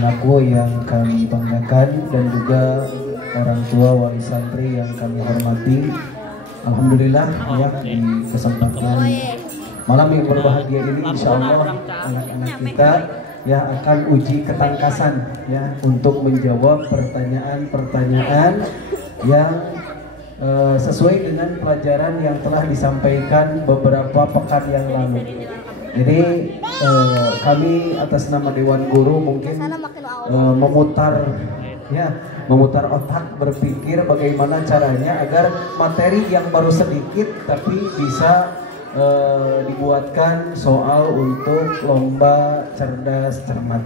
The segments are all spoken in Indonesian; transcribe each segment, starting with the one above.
Aku yang kami banggakan dan juga orang tua wali santri yang kami hormati. Alhamdulillah ya, di kesempatan malam yang berbahagia ini insya Allah anak-anak kita ya akan uji ketangkasan ya untuk menjawab pertanyaan-pertanyaan yang sesuai dengan pelajaran yang telah disampaikan beberapa pekan yang lalu. Jadi kami atas nama Dewan Guru mungkin memutar otak berpikir bagaimana caranya agar materi yang baru sedikit tapi bisa dibuatkan soal untuk lomba cerdas cermat.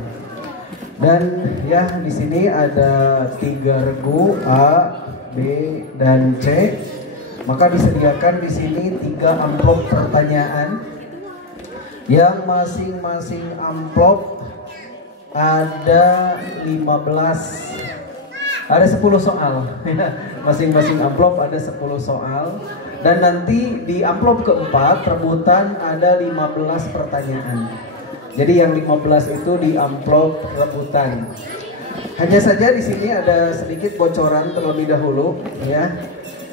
Dan ya di sini ada 3 regu A, B, dan C. Maka disediakan di sini 3 amplop pertanyaan. Yang masing-masing amplop ada 10 soal. Masing-masing amplop ada 10 soal. Dan nanti di amplop keempat rebutan ada 15 pertanyaan. Jadi yang 15 itu di amplop rebutan. Hanya saja di sini ada sedikit bocoran terlebih dahulu ya.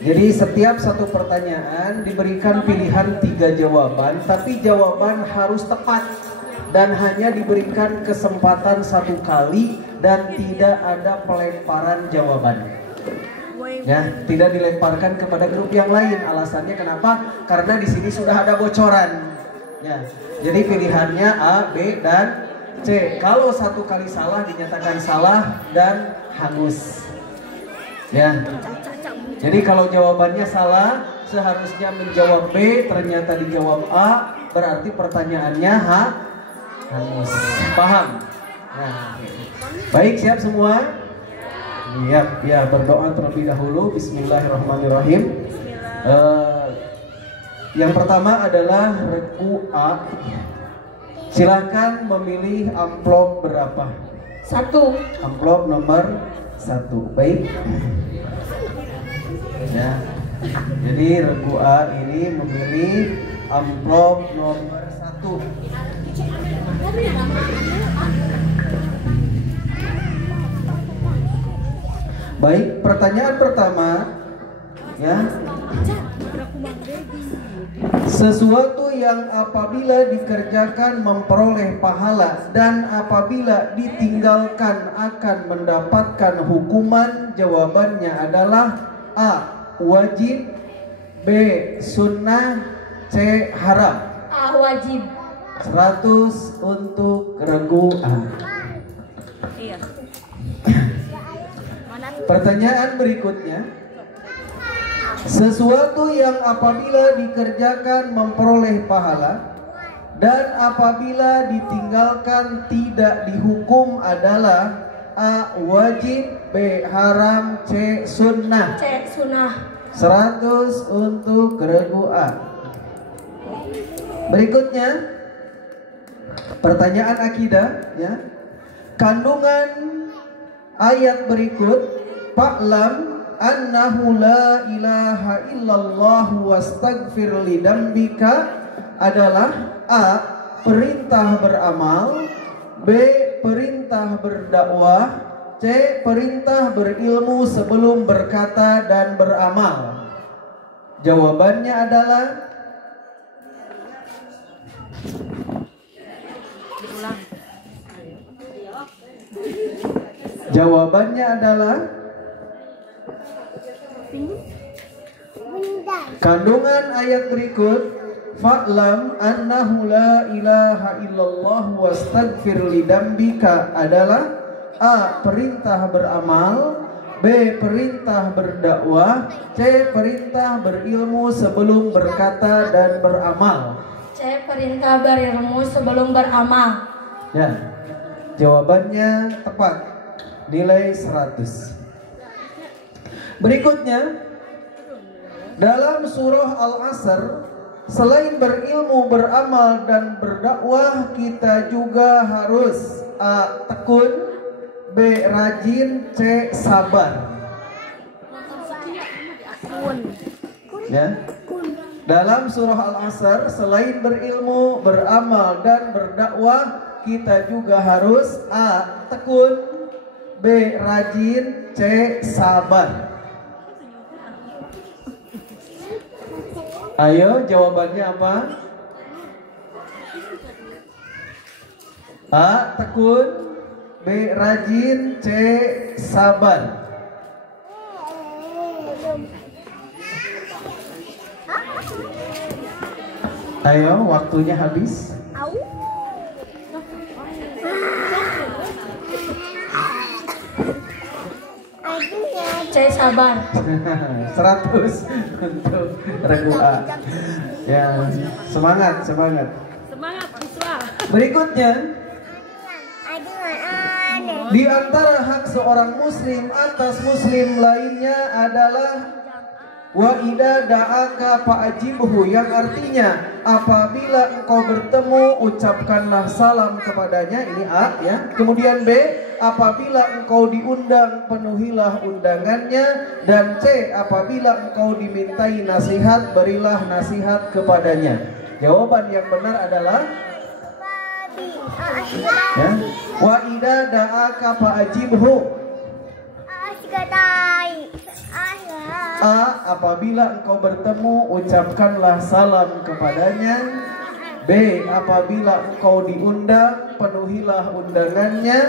Jadi setiap satu pertanyaan diberikan pilihan 3 jawaban, tapi jawaban harus tepat dan hanya diberikan kesempatan 1 kali dan tidak ada pelemparan jawaban. Ya, tidak dilemparkan kepada grup yang lain. Alasannya kenapa? Karena di sini sudah ada bocoran. Ya, jadi pilihannya A, B, dan C. Kalau 1 kali salah dinyatakan salah dan hangus. Ya. Jadi kalau jawabannya salah, seharusnya menjawab B, ternyata dijawab A, berarti pertanyaannya hangus. Paham? Nah, baik, siap semua? Siap, ya berdoa terlebih dahulu. Bismillahirrahmanirrahim. Yang pertama adalah regu A. Silakan memilih amplop berapa? 1. Amplop nomor 1. Baik. Ya, jadi regu A ini memilih amplop nomor 1. Baik, pertanyaan pertama ya. Sesuatu yang apabila dikerjakan memperoleh pahala dan apabila ditinggalkan akan mendapatkan hukuman, jawabannya adalah A. Wajib, B. Sunnah, C. Haram. A. Wajib. 100 untuk regu A. Iya. Pertanyaan berikutnya. Sesuatu yang apabila dikerjakan memperoleh pahala dan apabila ditinggalkan tidak dihukum adalah A. Wajib, B. Haram, C. Sunnah. C. Sunnah. 100 untuk regu A. Berikutnya pertanyaan akidah ya. Kandungan ayat berikut, fa'lam annahu la ilaha illallah wastaghfir lidambika adalah A. Perintah beramal, B. Perintah berdakwah, C. Perintah berilmu sebelum berkata dan beramal. Jawabannya adalah kandungan ayat berikut, fa'lam annahu la ilaha illallah wastaghfir lidambika adalah A. Perintah beramal, B. Perintah berdakwah, C. Perintah berilmu sebelum berkata dan beramal. C. Perintah berilmu sebelum beramal. Ya, jawabannya tepat, nilai 100. Berikutnya, dalam surah Al-Asr, selain berilmu, beramal, dan berdakwah, kita juga harus A. Tekun, B. Rajin, C. Sabar. Ya. Dalam surah Al-Asr, selain berilmu, beramal, dan berdakwah, kita juga harus A. tekun, B. rajin, C. sabar. Ayo jawabannya apa? A. tekun, B. rajin, C. sabar. Ayo, waktunya habis. C. sabar. 100 untuk regu A. Ya, semangat, semangat. Semangat siswa. Berikutnya, di antara hak seorang muslim atas muslim lainnya adalah wa idza da'aka fa'ajibhu, yang artinya apabila engkau bertemu ucapkanlah salam kepadanya. Ini A ya. Kemudian B, apabila engkau diundang penuhilah undangannya, dan C, apabila engkau dimintai nasihat berilah nasihat kepadanya. Jawaban yang benar adalah ya, wa idza da'aka fa'ajibhu. A, apabila engkau bertemu ucapkanlah salam kepadanya. B, apabila engkau diundang penuhilah undangannya.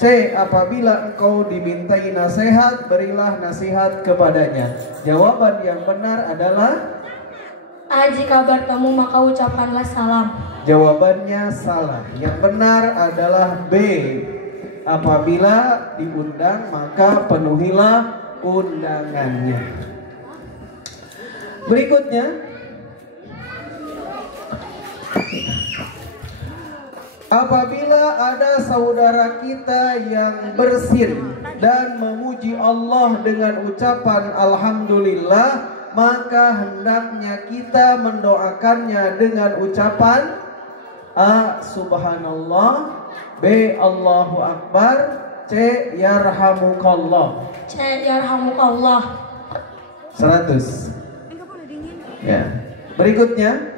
C, apabila engkau dimintai nasihat berilah nasihat kepadanya. Jawaban yang benar adalah A. jika bertemu maka ucapkanlah salam. jawabannya salah. Yang benar adalah B, apabila diundang maka penuhilah undangannya. Berikutnya, apabila ada saudara kita yang bersin dan memuji Allah dengan ucapan alhamdulillah, maka hendaknya kita mendoakannya dengan ucapan A. subhanallah, B. Allahu akbar, C. yarhamukallah. C. yarhamukallah. 100. Ya. Berikutnya,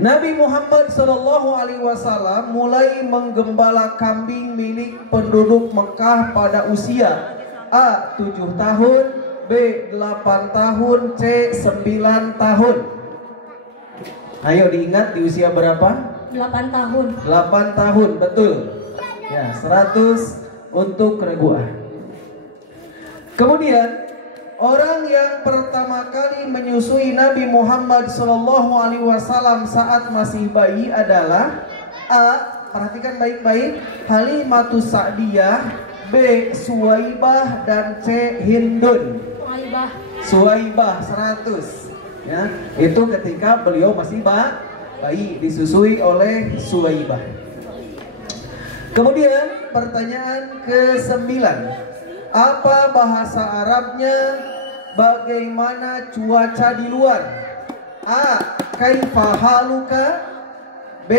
Nabi Muhammad SAW mulai menggembala kambing milik penduduk Mekah pada usia A. 7 tahun, B. 8 tahun, C. 9 tahun. Ayo diingat di usia berapa? 8 tahun. 8 tahun, betul. Ya, 100 untuk regu A. Kemudian, orang yang pertama kali menyusui Nabi Muhammad SAW saat masih bayi adalah A. perhatikan baik-baik, Halimatus Sa'diyah, B. Suwaibah, dan C. Hindun. Suwaibah 100. Ya, itu ketika beliau masih bayi disusui oleh Suwaibah. Kemudian pertanyaan ke-9. Apa bahasa Arabnya bagaimana cuaca di luar? A. Kaifa haluka, B.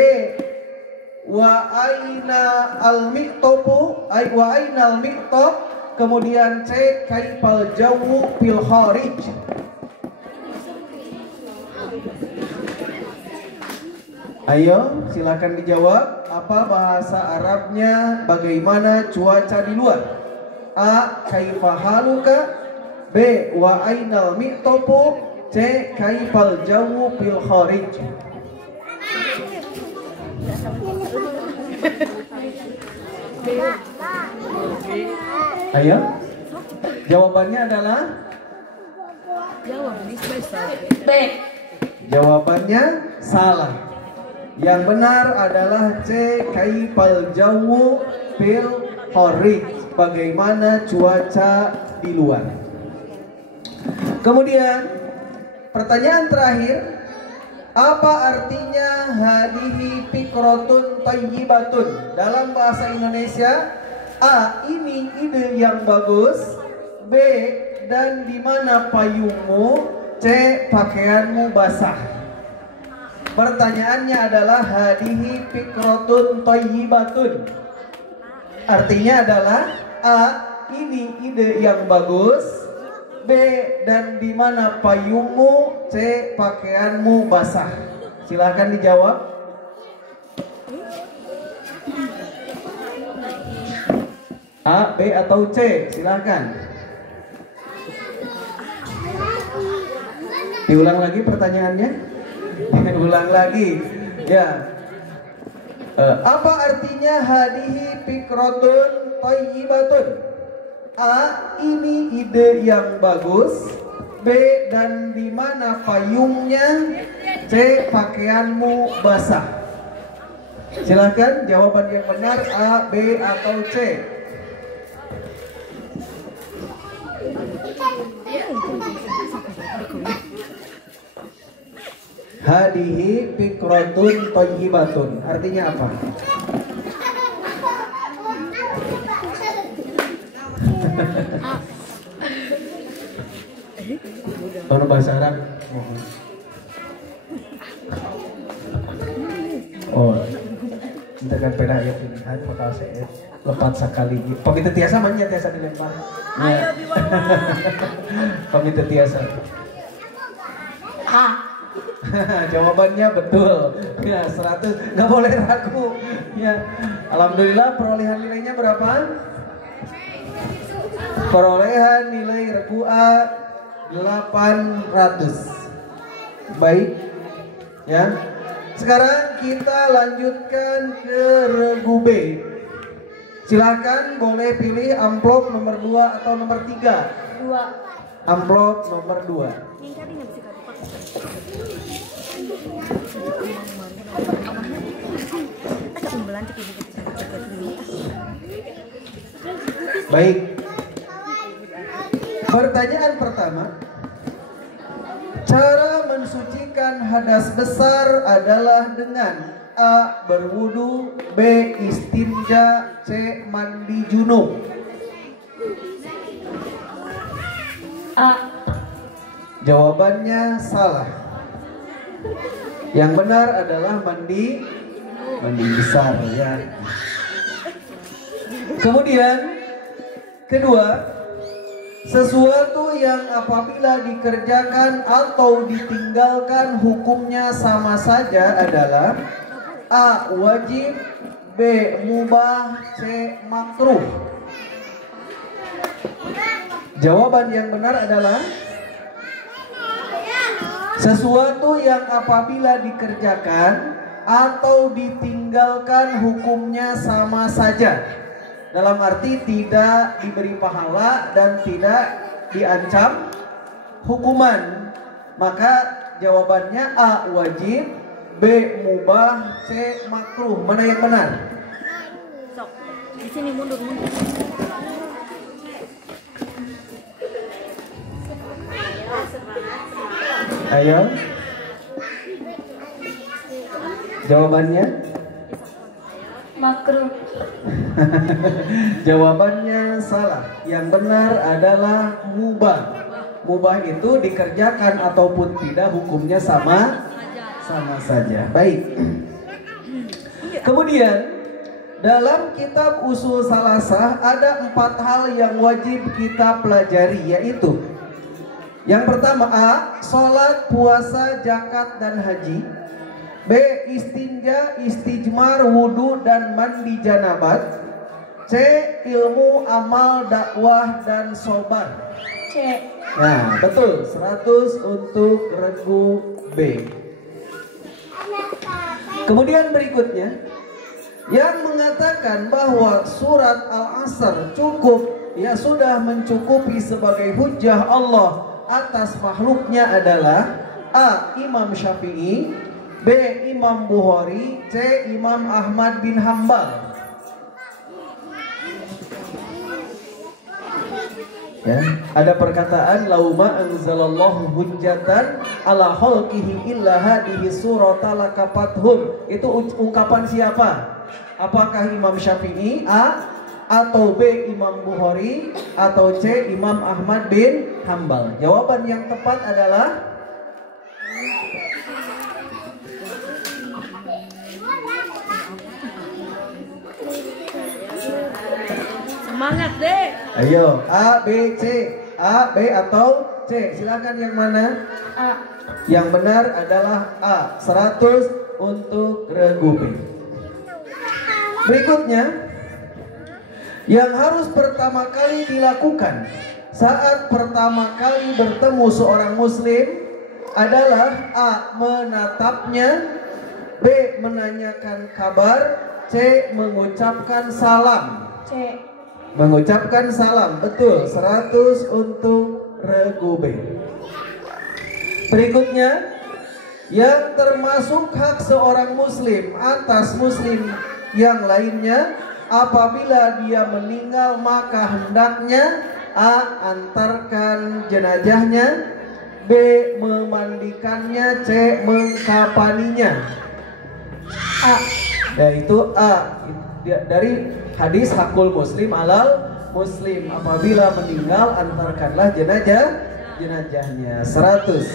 Wa aina al-miqtabu, wa aina al-miqtab, kemudian C. Kaifal jawu fil kharij. Ayo silakan dijawab. Apa bahasa Arabnya bagaimana cuaca di luar? A. Kaifa haluka, B. Wa ainal miqtabu, C. Kaifal jawu fil kharij. Ayo. Jawabannya adalah B. Jawabannya salah. Yang benar adalah C. Kaifal jawu fil kharij. Bagaimana cuaca di luar. Kemudian pertanyaan terakhir, apa artinya hadihi fikrotun thayyibatun dalam bahasa Indonesia? A. Ini ide yang bagus, B. Dan di mana payungmu, C. Pakaianmu basah. Pertanyaannya adalah hadihi fikrotun thayyibatun, artinya adalah A. Ini ide yang bagus, B. Dan di mana payungmu, C. Pakaianmu basah. Silahkan dijawab. A, B atau C? Silakan. Diulang lagi pertanyaannya. Diulang lagi. Ya. Apa artinya hadihi fikrotun thayyibatun? A, ini ide yang bagus. B, dan di mana payungnya? C, pakaianmu basah. Silakan jawaban yang benar A, B atau C. Hadihi fikrotun thayyibatun artinya apa? Orang bahasa Arab. Oh, kita kan pernah ayat ini. Hai pakal saya lepat sekali. Pamit tiasa manya tiasa dilempar. Ya. Pamit tiasa. A. Jawabannya betul. Ya 100, nggak boleh ragu. Ya, alhamdulillah perolehan nilainya berapa? Perolehan nilai regu A 800. Baik. Ya. Sekarang kita lanjutkan ke regu B. Silakan boleh pilih amplop nomor 2 atau nomor 3. 2. Amplop nomor 2. Baik. Pertanyaan pertama. Cara mensucikan hadas besar adalah dengan A, berwudu, B, istinja, C, mandi junub. A. Jawabannya salah. Yang benar adalah mandi besar ya. Kemudian kedua, sesuatu yang apabila dikerjakan atau ditinggalkan hukumnya sama saja adalah A, wajib, B, mubah, C, makruh. Jawaban yang benar adalah sesuatu yang apabila dikerjakan atau ditinggalkan hukumnya sama saja. Dalam arti tidak diberi pahala dan tidak diancam hukuman. Maka jawabannya A, wajib, B, mubah, C, makruh. Mana yang benar? Sok, di sini mundur. Ayo. Jawabannya? Makruh. Jawabannya salah. Yang benar adalah mubah. Mubah itu dikerjakan ataupun tidak hukumnya sama saja. Baik. Kemudian dalam kitab Usul Salasah ada 4 hal yang wajib kita pelajari, yaitu yang pertama A, sholat, puasa, zakat, dan haji. B, istinja, istijmar, wudu, dan mandi janabat. C, ilmu, amal, dakwah, dan sobar. C. Nah, betul. 100 untuk regu B. Kemudian berikutnya, yang mengatakan bahwa surat Al-Asr cukup, ya sudah mencukupi sebagai hujjah Allah atas makhluknya adalah A, Imam Syafi'i, B, Imam Bukhari, C, Imam Ahmad bin Hambal. Ya, ada perkataan lauma anzalallahu hujjatan ala khalqihi illa hadhihi surata lakafathum. Itu ungkapan siapa? Apakah Imam Syafi'i A, atau B, Imam Bukhari, atau C, Imam Ahmad bin Hambal? Jawaban yang tepat adalah Semangat deh. ayo A, B, C. A, B atau C? Silakan yang mana? A. Yang benar adalah A. 100 untuk regu B. Berikutnya, Yang harus pertama kali dilakukan saat pertama kali bertemu seorang muslim adalah A. menatapnya, B. menanyakan kabar, C. mengucapkan salam. C. Mengucapkan salam, betul. 100 untuk regu B. Berikutnya, yang termasuk hak seorang muslim atas muslim yang lainnya, apabila dia meninggal maka hendaknya A. antarkan jenazahnya, B. memandikannya, C. mengkafaninya. A. Yaitu A. Dari hadis hakul muslim alal muslim, apabila meninggal antarkanlah jenazahnya. 100.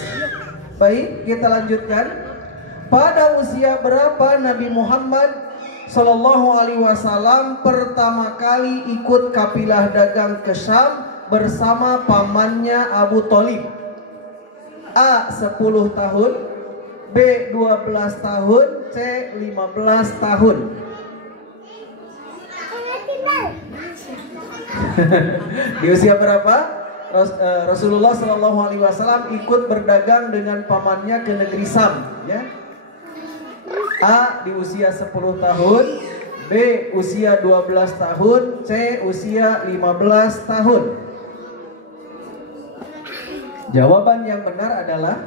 Baik, kita lanjutkan. Pada usia berapa Nabi Muhammad Sallallahu Alaihi Wasallam pertama kali ikut kafilah dagang ke Syam bersama pamannya Abu Thalib? A. 10 tahun, B. 12 tahun, C. 15 tahun. Di usia berapa Rasulullah Shallallahu Alaihi Wasallam ikut berdagang dengan pamannya ke negeri Sam? Ya. A. di usia 10 tahun, B. usia 12 tahun, C. usia 15 tahun. Jawaban yang benar adalah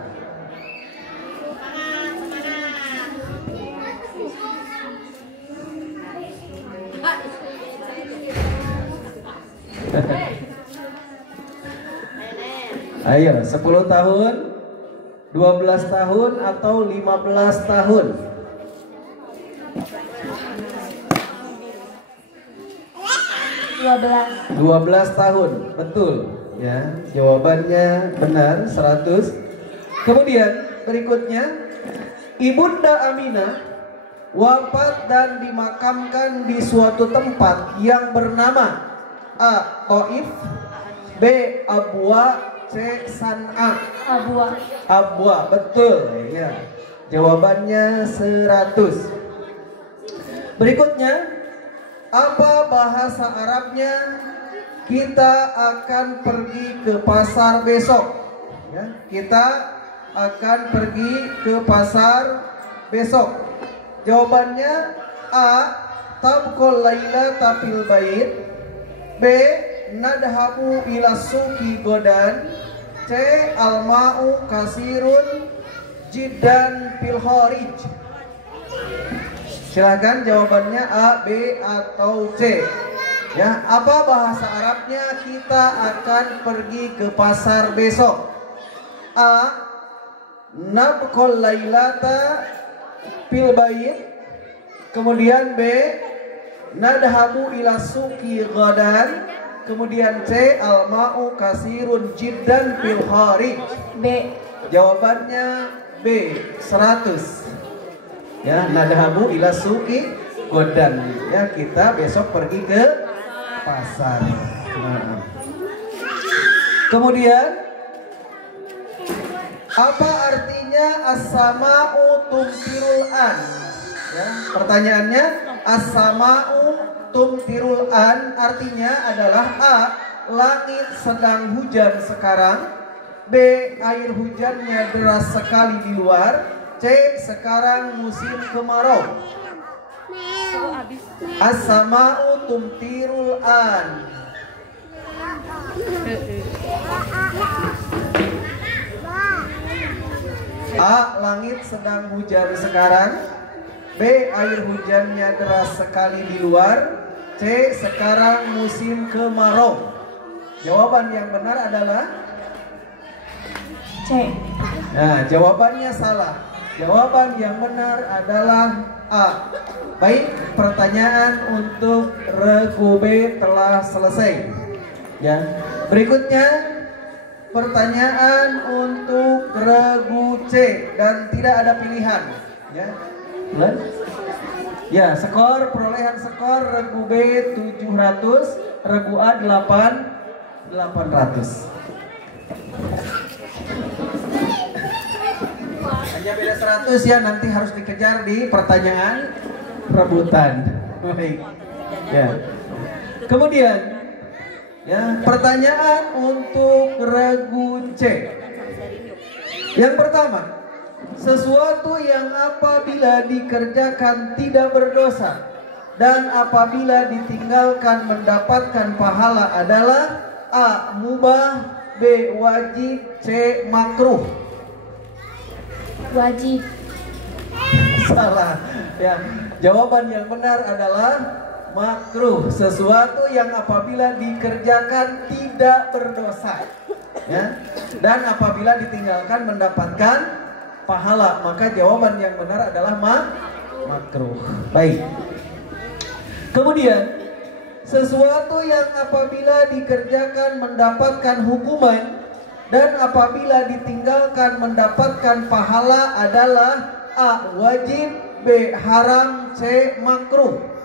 ayo, 10 tahun, 12 tahun, atau 15 tahun? 12 tahun, betul. Ya, jawabannya benar, 100. Kemudian berikutnya, Ibunda Aminah wafat dan dimakamkan di suatu tempat yang bernama A. Taif, B. Abwa, C. San'a. Abwa, betul ya. Jawabannya 100. Berikutnya, apa bahasa Arabnya kita akan pergi ke pasar besok? Ya, kita akan pergi ke pasar besok. Jawabannya A. tabqul lailata fil bait, B. nadhabu ila suqi godan, C. al-ma'u kasirun jiddan fil kharij. Silakan jawabannya A, B, atau C. Ya, apa bahasa Arabnya kita akan pergi ke pasar besok? A. nabqul lailata fil bait, kemudian B. nadhabu ila suqi ghadan, kemudian C. al-ma'u kasirun jiddan fil kharij. B. Jawabannya B, 100. Ya, nadhabu ila suqi ghadan. Ya, kita besok pergi ke pasar. Nah. Kemudian, apa artinya as-sama'u tumtirul an? Ya, pertanyaannya, as-sama'u tumtirul an artinya adalah A. langit sedang hujan sekarang, B. air hujannya deras sekali di luar, C. sekarang musim kemarau. As-sama'u tumtirul an. A. langit sedang hujan sekarang, B. air hujannya deras sekali di luar, C. sekarang musim kemarau. Jawaban yang benar adalah C. Nah, jawabannya salah. Jawaban yang benar adalah A. Baik, pertanyaan untuk regu B telah selesai. Ya. Berikutnya pertanyaan untuk regu C dan tidak ada pilihan. Ya. Ya, skor perolehan skor regu B 700, regu A 800. Hanya beda 100 ya, nanti harus dikejar di pertanyaan rebutan. Baik. Ya. Kemudian ya, pertanyaan untuk regu C. Yang pertama, sesuatu yang apabila dikerjakan tidak berdosa dan apabila ditinggalkan mendapatkan pahala adalah A. Mubah, B. Wajib, C. Makruh. Wajib. Salah. Ya, jawaban yang benar adalah makruh. Sesuatu yang apabila dikerjakan tidak berdosa, ya, dan apabila ditinggalkan mendapatkan pahala, maka jawaban yang benar adalah makruh. Baik. Kemudian, sesuatu yang apabila dikerjakan mendapatkan hukuman dan apabila ditinggalkan mendapatkan pahala adalah A. Wajib, B. Haram, C. Makruh.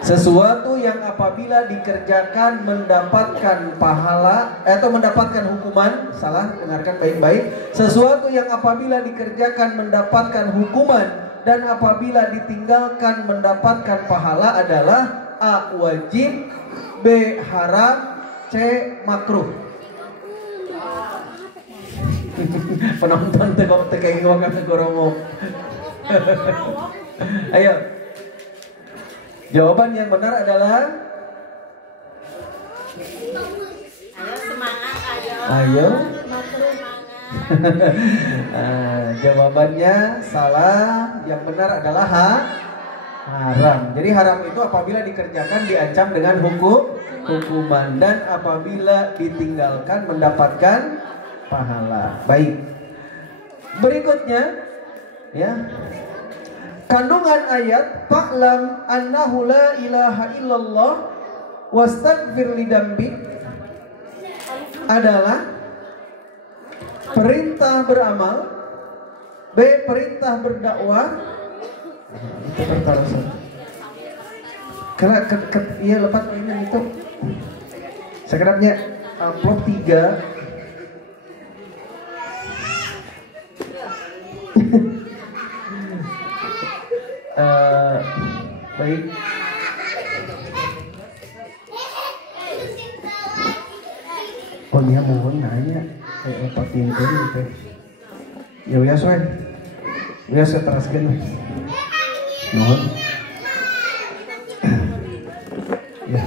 Sesuatu yang apabila dikerjakan mendapatkan pahala atau mendapatkan hukuman, salah, dengarkan baik-baik. Sesuatu yang apabila dikerjakan mendapatkan hukuman dan apabila ditinggalkan mendapatkan pahala adalah A. Wajib, B. Haram, C. Makruh. Penonton kayak ngomong goromo. Ayo. Jawaban yang benar adalah Ayo semangat, ayo. Ayo. Makruh. Jawabannya salah. Yang benar adalah haram. Jadi haram itu apabila dikerjakan diancam dengan hukuman dan apabila ditinggalkan mendapatkan pahala. Baik. Berikutnya, ya. Kandungan ayat fa'lam annahu la ilaha illallah wastaghfir lidambi adalah perintah beramal, B. perintah berdakwah. Itu pertaruhan. Karena iya lepas ini itu. Sekedapnya amplop 3. Baik. Oh dia mohon nanya apa pintu itu. Ya biasa we. Biasa teraskeun. Mohon. Ya.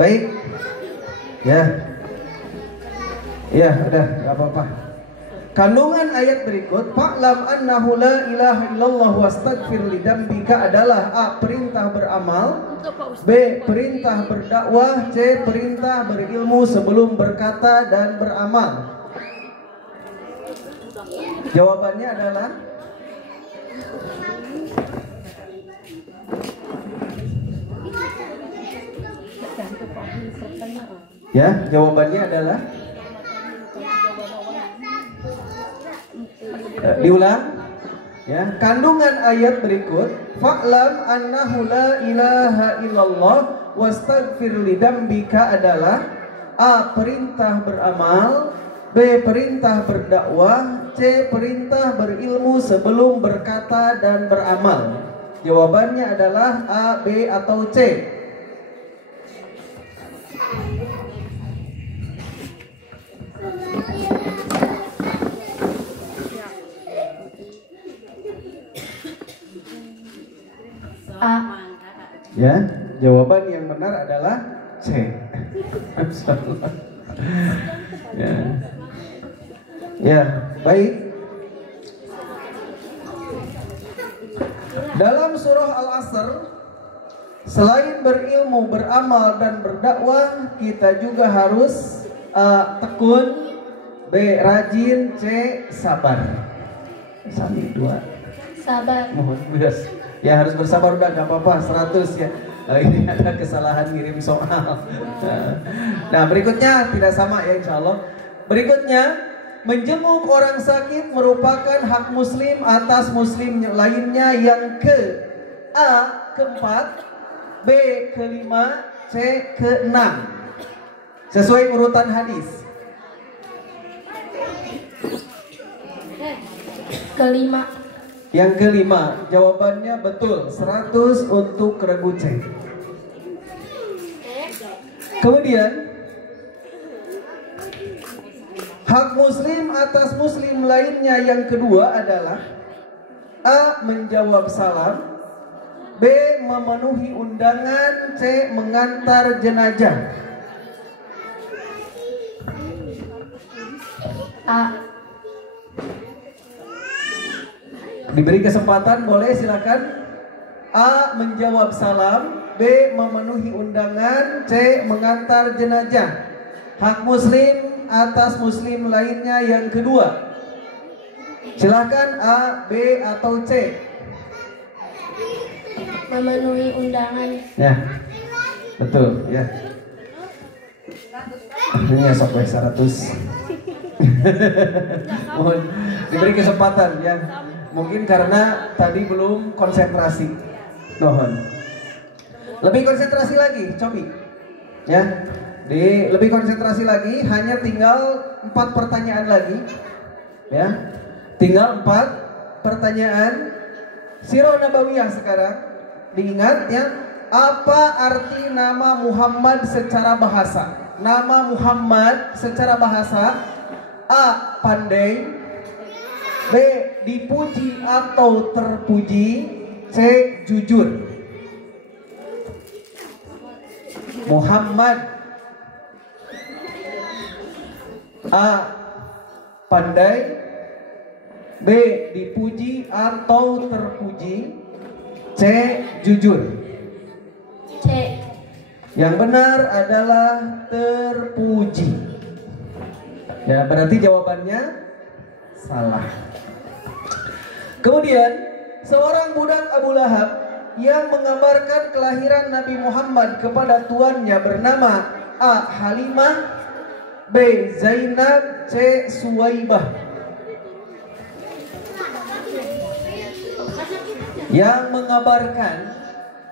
Baik. Ya. Ya, udah enggak apa-apa. Kandungan ayat berikut fa'lam annahu la ilaha illallah wastaghfir lidambika adalah A. perintah beramal, B. perintah berdakwah, C. perintah berilmu sebelum berkata dan beramal. Jawabannya adalah ya, jawabannya adalah diulang ya. Kandungan ayat berikut fa'lam annahu la ilaha illallah wastaghfir lidambika adalah A. perintah beramal, B. perintah berdakwah, C. perintah berilmu sebelum berkata dan beramal. Jawabannya adalah A, B atau C. A. Ya, jawaban yang benar adalah C. Ya. Ya, baik. Dalam surah Al-Asr, selain berilmu, beramal dan berdakwah, kita juga harus tekun, B. rajin, C. sabar. Sami 2. Sabar. Mohon bias. Ya harus bersabar, udah gak apa-apa 100 ya. Ini ada kesalahan ngirim soal. Nah berikutnya tidak sama ya insya Allah. Berikutnya, menjenguk orang sakit merupakan hak muslim atas muslim lainnya yang ke A. keempat, B. kelima, C. keenam. Sesuai urutan hadis. Kelima. Yang kelima, jawabannya betul, 100 untuk regu C. Kemudian, hak muslim atas muslim lainnya yang kedua adalah A. Menjawab salam, B. Memenuhi undangan, C. Mengantar jenazah. A. Diberi kesempatan, boleh silakan. A. Menjawab salam, B. Memenuhi undangan, C. Mengantar jenazah. Hak muslim atas muslim lainnya yang kedua. Silakan A, B, atau C. Memenuhi undangan. Ya, betul ya. Ini sok 100. Mohon diberi kesempatan ya. Mungkin karena tadi belum konsentrasi. Mohon. Lebih konsentrasi lagi, Cobi. Ya. Lebih konsentrasi lagi, hanya tinggal 4 pertanyaan lagi. Ya. Tinggal 4 pertanyaan. Sirah Nabawiyah sekarang. Diingat ya, apa arti nama Muhammad secara bahasa? Nama Muhammad secara bahasa: A. Pandai, B. Dipuji atau terpuji, C. Jujur. Muhammad: A. Pandai, B. Dipuji atau terpuji, C. Jujur. C. Yang benar adalah terpuji. Ya, berarti jawabannya salah. Kemudian, seorang budak Abu Lahab yang mengabarkan kelahiran Nabi Muhammad kepada tuannya bernama A. Halimah, B. Zainab, C. Suwaibah. Yang mengabarkan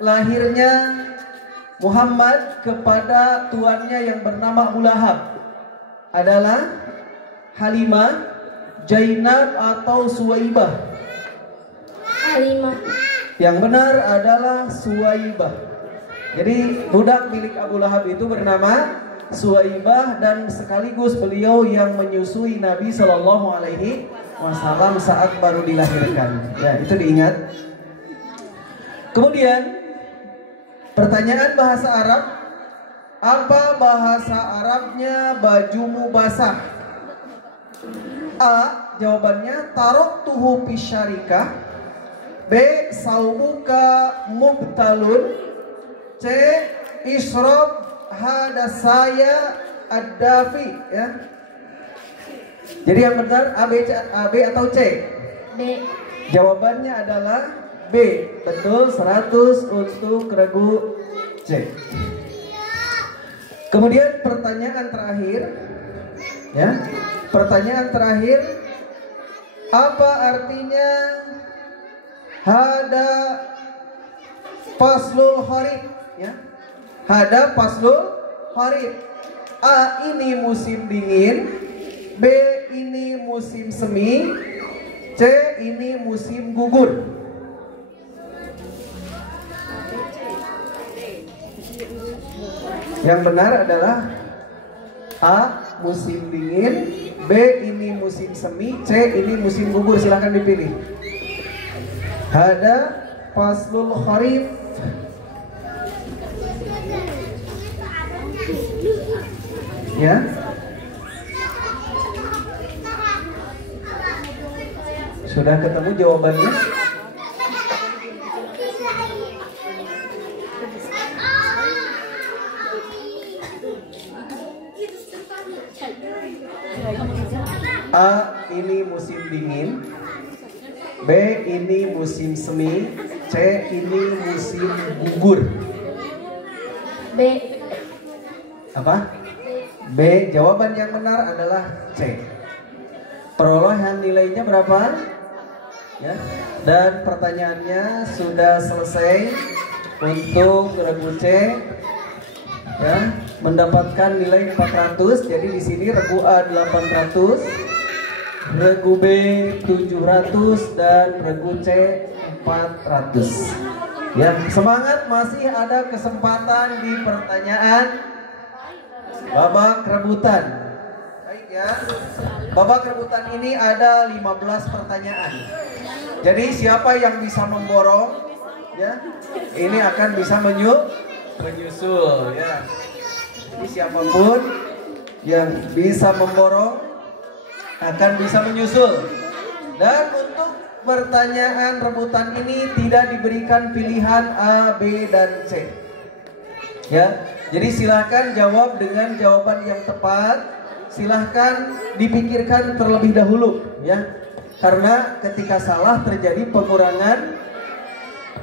lahirnya Muhammad kepada tuannya yang bernama Abu Lahab adalah Halimah, Zainab, atau Suwaibah. Halimah. Yang benar adalah Suwaibah. Jadi budak milik Abu Lahab itu bernama Suwaibah, dan sekaligus beliau yang menyusui Nabi Shallallahu Alaihi Wasallam saat baru dilahirkan. Ya, itu diingat. Kemudian pertanyaan bahasa Arab. Apa bahasa Arabnya bajumu basah? A. Jawabannya taraktuhu fisyarikah, B. Saumuka mubtalun, C. Isrob hadasaya ad-dafi. Ya. Jadi yang benar A, B atau C? B. Jawabannya adalah B. Betul, 100 untuk regu C. Kemudian pertanyaan terakhir, ya. Pertanyaan terakhir, apa artinya hada faslul harib? Ya. Hada faslul harib. A. Ini musim dingin, B. Ini musim semi, C. Ini musim gugur. Yang benar adalah A. Musim dingin, B. Ini musim semi, C. Ini musim gugur. Silahkan dipilih. Hada faslul kharif. Ya. Sudah ketemu jawabannya? A. Ini musim dingin, B. Ini musim semi, C. Ini musim gugur. B. Apa? B. Jawaban yang benar adalah C. Perolehan nilainya berapa? Ya. Dan pertanyaannya sudah selesai untuk regu C. Ya, mendapatkan nilai 400. Jadi di sini regu A 800, regu B 700 dan regu C 400. Ya, semangat, masih ada kesempatan di pertanyaan babak rebutan. Baik ya. Babak rebutan ini ada 15 pertanyaan. Jadi siapa yang bisa memborong ya, ini akan bisa menyusul ya. Jadi siapapun yang bisa memborong akan bisa menyusul. Dan untuk pertanyaan rebutan ini tidak diberikan pilihan A, B, dan C. Ya, jadi silahkan jawab dengan jawaban yang tepat. Silahkan dipikirkan terlebih dahulu, ya. Karena ketika salah terjadi pengurangan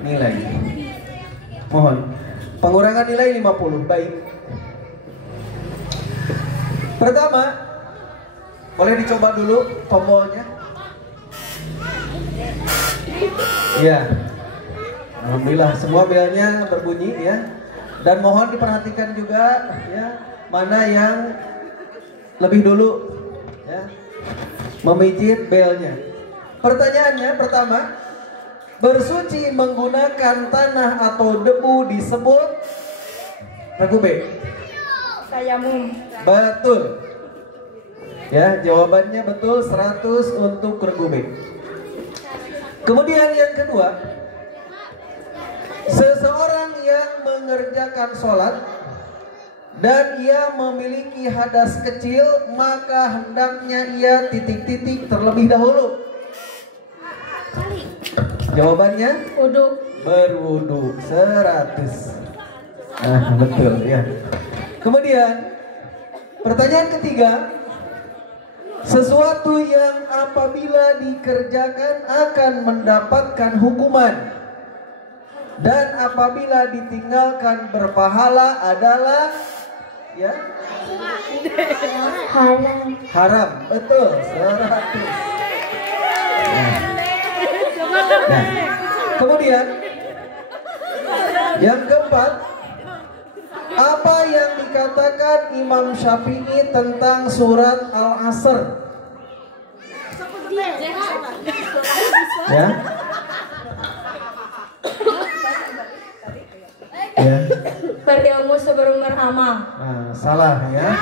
nilai. Mohon pengurangan nilai 50. Baik. Pertama, boleh dicoba dulu tombolnya. Ya, alhamdulillah semua belnya berbunyi ya. Dan mohon diperhatikan juga ya, mana yang lebih dulu ya memijit belnya. Pertanyaannya pertama, bersuci menggunakan tanah atau debu disebut regu B. Tayamum. Betul. Ya, jawabannya betul 100 untuk regu B. Kemudian yang kedua, seseorang yang mengerjakan sholat dan ia memiliki hadas kecil, maka hendaknya ia titik-titik terlebih dahulu. Jawabannya Wudu. berwudu 100. Nah, betul ya. Kemudian pertanyaan ketiga, sesuatu yang apabila dikerjakan akan mendapatkan hukuman dan apabila ditinggalkan berpahala adalah ya Haram. haram. Betul 100. Nah, kemudian yang keempat, apa yang dikatakan Imam Syafi'i tentang surat Al-Asr? Ya. Ya. Berilmu sebelum beramal. Nah, salah ya.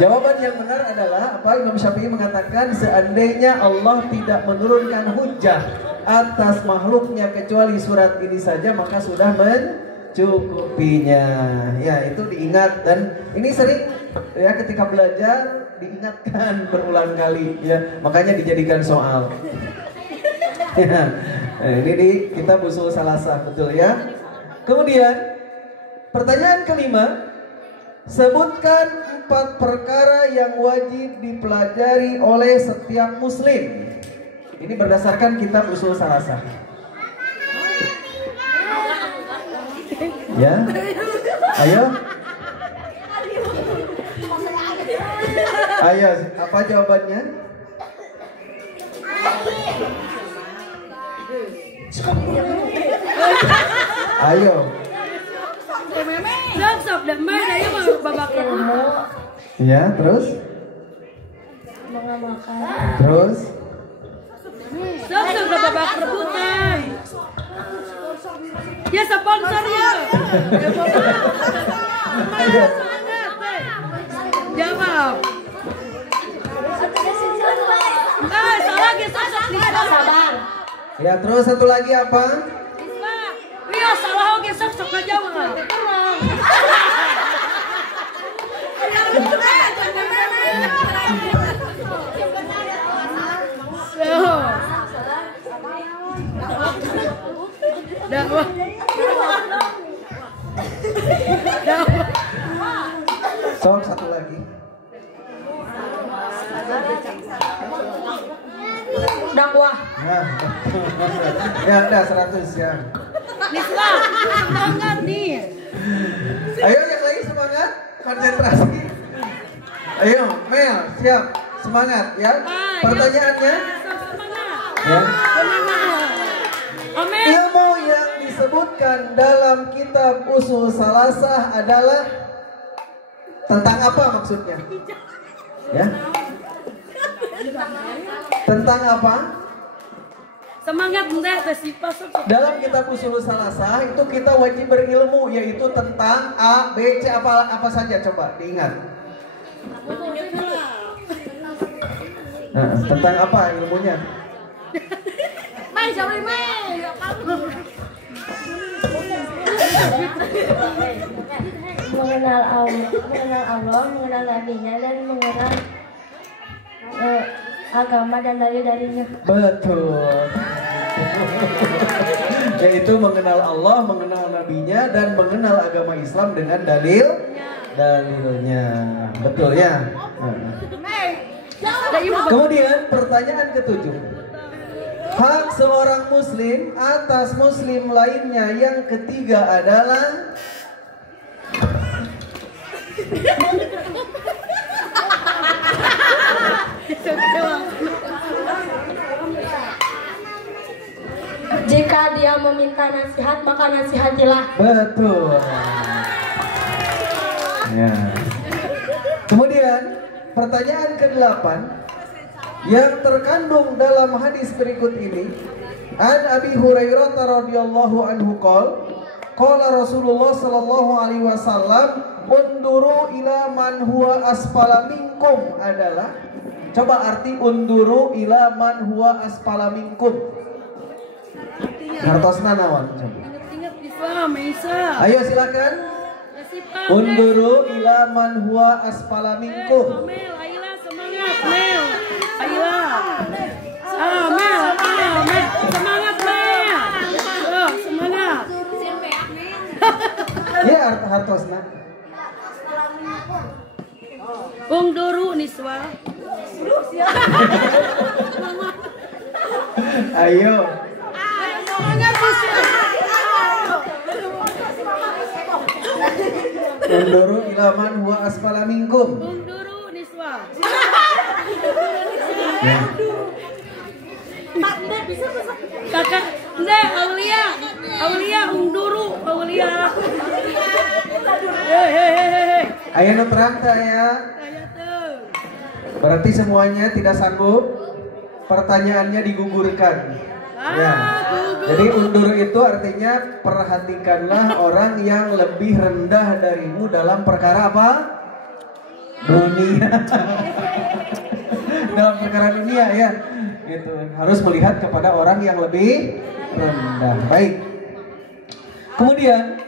Jawaban yang benar adalah apa? Imam Syafi'i mengatakan seandainya Allah tidak menurunkan hujah atas makhluknya kecuali surat ini saja, maka sudah mencukupinya. Ya, itu diingat dan ini sering ya ketika belajar diingatkan berulang kali ya. Makanya dijadikan soal. Ya. Ini di kitab Ushul Salasah, betul ya. Kemudian pertanyaan kelima, sebutkan 4 perkara yang wajib dipelajari oleh setiap muslim. Ini berdasarkan kitab Ushul Salasah. Ya, ayo, ayo, apa jawabannya? Ayo. Ya, terus? Mengamalkan. Terus? babak rebutan. Ya sponsor ya. Ayo. Jawab. Salah gesok Sabar. Ya, terus satu lagi apa? Iya salah oke sok jawab. Dakwah. Sok satu lagi. Dakwah. Nah, ya udah 100 ya. Nisbah, semangat nih. Ayo yang lain semangat, konsentrasi. Ayo, Mel, siap, semangat ya. Pertanyaannya, ya. Ilmu yang disebutkan dalam kitab Ushul Salasah adalah tentang apa maksudnya? Ya, Tentang apa? Semangat Ndek Tesipa sok. Dalam kitab Ushul Salasah itu kita wajib berilmu, yaitu tentang A, B, C, apa saja, coba diingat. Nah, tentang apa ilmunya? Mai jauh mai. Mengenal Allah, mengenal Nabi-Nya, dan mengenal agama dan dalil-dalilnya. Betul. Yaitu mengenal Allah, mengenal Nabi-Nya, dan mengenal agama Islam dengan dalilnya. Betul ya? Kemudian pertanyaan ketujuh. Hak seorang muslim atas muslim lainnya yang ketiga adalah Jika dia meminta nasihat, maka nasihatilah. betul. Ya. Kemudian pertanyaan ke-8 yang terkandung dalam hadis berikut ini, an Abi Hurairah radhiyallahu anhu qala Rasulullah sallallahu alaihi wasallam unduru ila man huwa asfala minkum adalah, coba arti unduru ila man huwa asfala minkum. Ngartosna naon coba. Ingat-ingat Islam, Isa. Ayo silakan. Unduru ila man huwa asfala minkum. Mel, Aila semangat, Mel. Aila. Mel. Semangat, Mel. Oh, semangat. Ya hartosna. Ungduru niswa. Ayo. Unduru ila man huwa asfala minkum. Ungduru niswa. Ya. Kakak, Ndek, Aulia, ungduru, Aulia. Hei. Ayo nu terang teh ya. Saya tuh. Berarti semuanya tidak sanggup. Pertanyaannya digugurkan. Ya. Jadi undur itu artinya perhatikanlah orang yang lebih rendah darimu dalam perkara apa? Dunia. Dalam perkara dunia ya. Gitu. Harus melihat kepada orang yang lebih rendah. Baik. Kemudian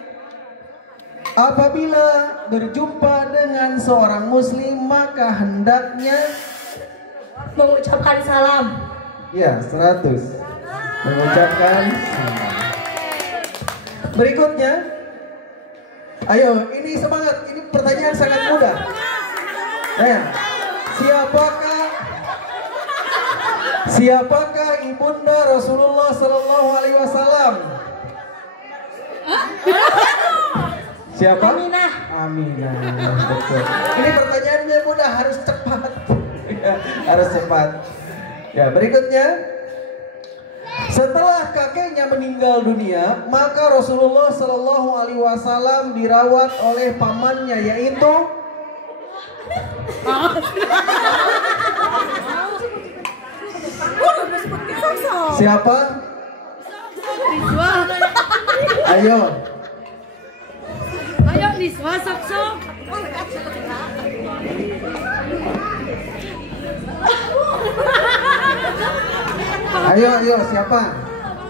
apabila berjumpa dengan seorang muslim maka hendaknya Mengucapkan salam. ya 100 mengucapkan salam. Berikutnya, ayo ini semangat, ini pertanyaan sangat mudah. Siapakah ibunda Rasulullah Sallallahu Alaihi Wasallam? Siapa? Aminah. Betul. Ini pertanyaannya mudah, harus cepat. Ya, harus cepat. Ya, berikutnya. Setelah kakeknya meninggal dunia, maka Rasulullah Sallallahu Alaihi Wasallam dirawat oleh pamannya, yaitu siapa? Ayo. Ayo niswa sok. Ayo, siapa?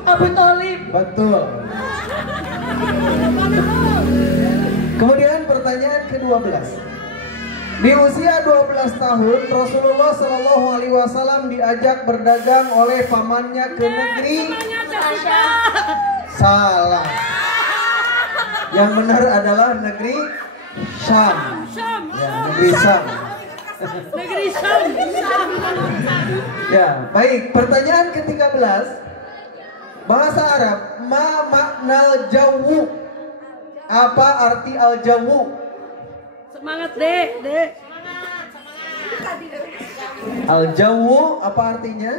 Abu Thalib. Betul. Kemudian pertanyaan ke-12. Di usia 12 tahun, Rasulullah Shallallahu Alaihi Wasallam diajak berdagang oleh pamannya ke negeri. Salah. Yang benar adalah negeri Syam. Ya, negeri Syam. Negeri Syam. Ya, baik. Pertanyaan ke-13. Bahasa Arab, ma maknal jawu. Apa arti al-jawu? Semangat, Dek. Al-jawu apa artinya?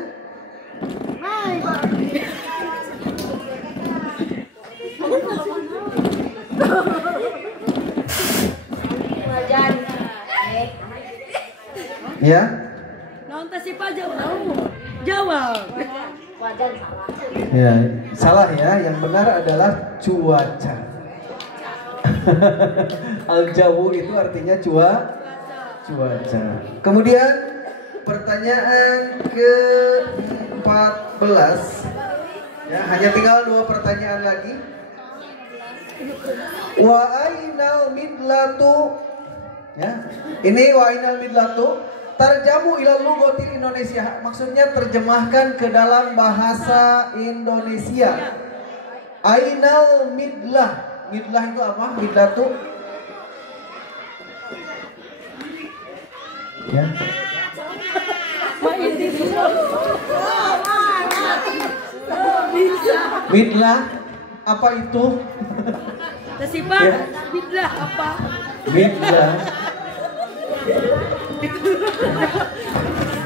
Wajan. Ya. Naon teh si Pak Ya, salah ya. Yang benar adalah cuaca. Al-jawu itu artinya cuaca. Kemudian pertanyaan ke-14. Ya, hanya tinggal 2 pertanyaan lagi. Wa ainal midlatu. Ya. Ini wa ainal midlatu tarjamu ila lughatil Indonesia. Maksudnya terjemahkan ke dalam bahasa Indonesia. Ainal midlah. Midlah itu apa? Midlatu. Ya. Midlah apa itu? Tasibah, Ya. bidlah apa? Midlah.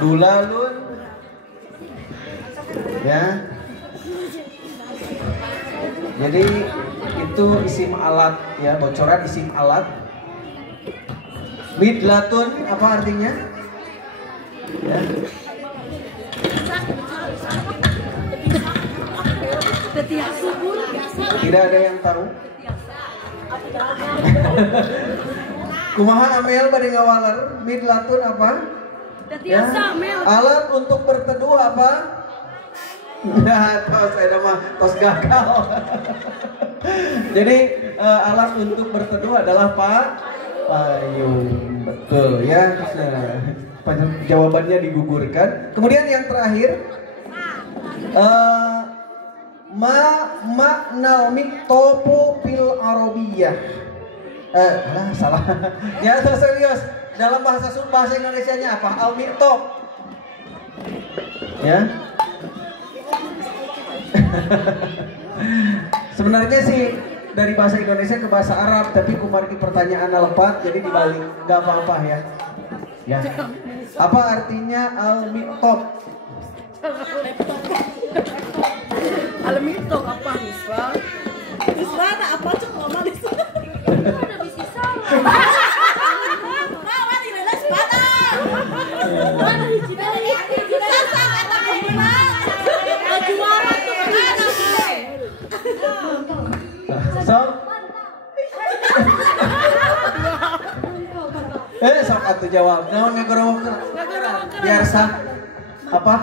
Dulalun. Ya. Jadi itu isim alat ya, bocoran isim alat. Midlatun apa artinya? Ya. Setiap subuh. Tidak ada yang tahu. Kumaha Amel bade ngawaler? Midlatun apa? Ya. Alat untuk berteduh apa? Nah, tos ada mah tos gagal. Jadi alat untuk berteduh adalah payung. Betul ya. Nah, jawabannya digugurkan. Kemudian yang terakhir makna miktopu fil arabiyah. Salah. Ya, serius. Dalam bahasa Indonesianya apa? Al-miktop. Ya. Sebenarnya sih dari bahasa Indonesia ke bahasa Arab, tapi kumargi pertanyaan lepat jadi dibalik, nggak apa-apa ya. Ya. Apa artinya al-miktop? Al-miktop apa Misra? Misra ada apa cok mama Misra? Ada bisi sama. Mama di dalam sepatu. Mana hiji dari? Sasa kata mama. Juara tuh mana sih? So, sok atuh jawab. Naon ngagorowok? Biar sah. Apa?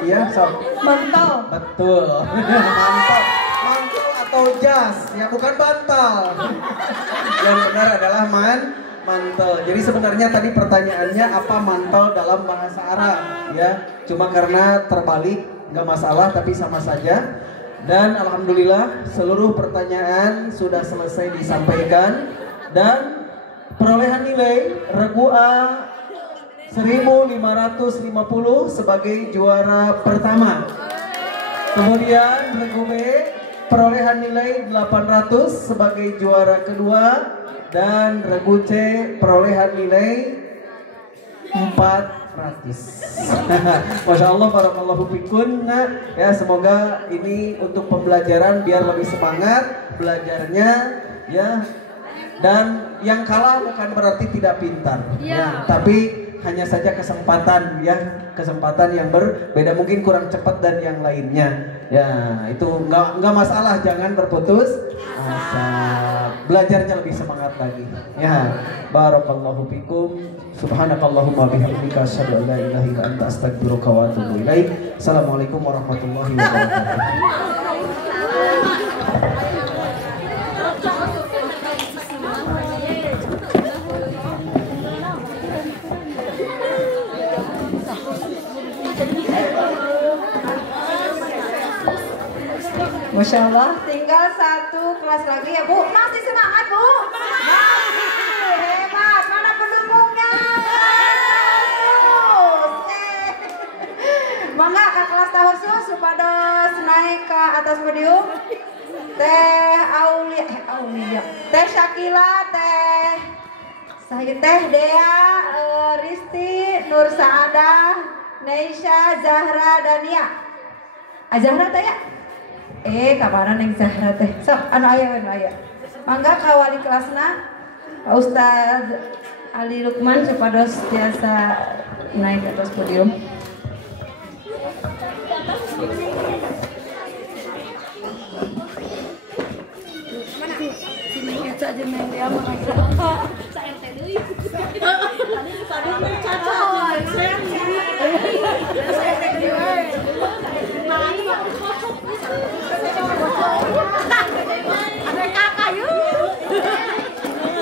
Iya, sok. Mantel. Betul. Mantel. Mantel atau jas, ya bukan bantal. Yang benar adalah mantel. Jadi sebenarnya tadi pertanyaannya apa mantel dalam bahasa Arab, ya. Cuma karena terbalik, nggak masalah, tapi sama saja. Dan alhamdulillah seluruh pertanyaan sudah selesai disampaikan dan perolehan nilai regu A 1550 sebagai juara pertama. Kemudian regu B perolehan nilai 800 sebagai juara kedua dan regu C perolehan nilai 400. Masya Allah, barakallahu fikun. Ya, semoga ini untuk pembelajaran biar lebih semangat belajarnya ya. Dan yang kalah bukan berarti tidak pintar ya, tapi hanya saja kesempatan ya, kesempatan yang berbeda, mungkin kurang cepat dan yang lainnya ya, itu nggak masalah, jangan berputus asa, belajarnya lebih semangat lagi ya. Barakallahu fikum, subhanakallahumma bihamdika asyhadu an la ilaha illa anta astaghfiruka wa atubu ilaik. Assalamualaikum warahmatullahi wabarakatuh. Masya Allah, tinggal 1 kelas lagi ya Bu. Masih semangat Bu? Hebat, mana pendukungnya? Mangga ke kelas tahusus supados naik ke atas podium. Teh Aulia, Teh Syakila, Teh Dea, Risti, Nur Saadah, Neisha, Zahra, Dania. Zahra teh ya? Kamana neng Zahra teh? Sok, anu aya. Mangga ka wali kelasna Pak Ustaz Ali Lukman supados tiasa naik ke atas podium. aja main dia mengajar. Saya teh deui. Tadi caca. Saya teh deui. Ada kakak yuk.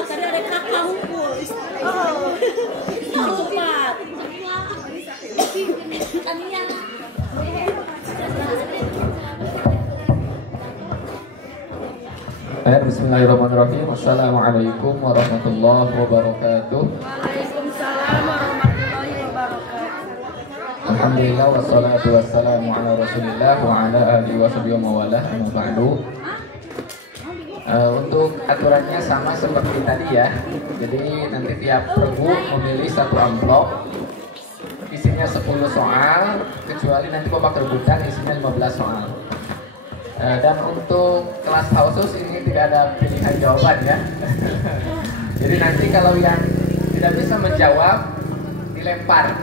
Tadi ada kakak hukum. Cepat. Tania. Bismillahirrahmanirrahim. Assalamualaikum warahmatullahi wabarakatuh. Waalaikumsalam warahmatullahi wabarakatuh. Alhamdulillah wassalatu wassalamu ala Rasulillah wa ala alihi washabihi wa mawalah. Amma ba'du. Untuk aturannya sama seperti tadi ya. Jadi nanti tiap regu memilih satu amplop. Isinya 10 soal, kecuali nanti babak rebutan isinya 15 soal. Dan untuk kelas khusus ini tidak ada pilihan jawaban ya. Jadi nanti kalau yang tidak bisa menjawab dilempar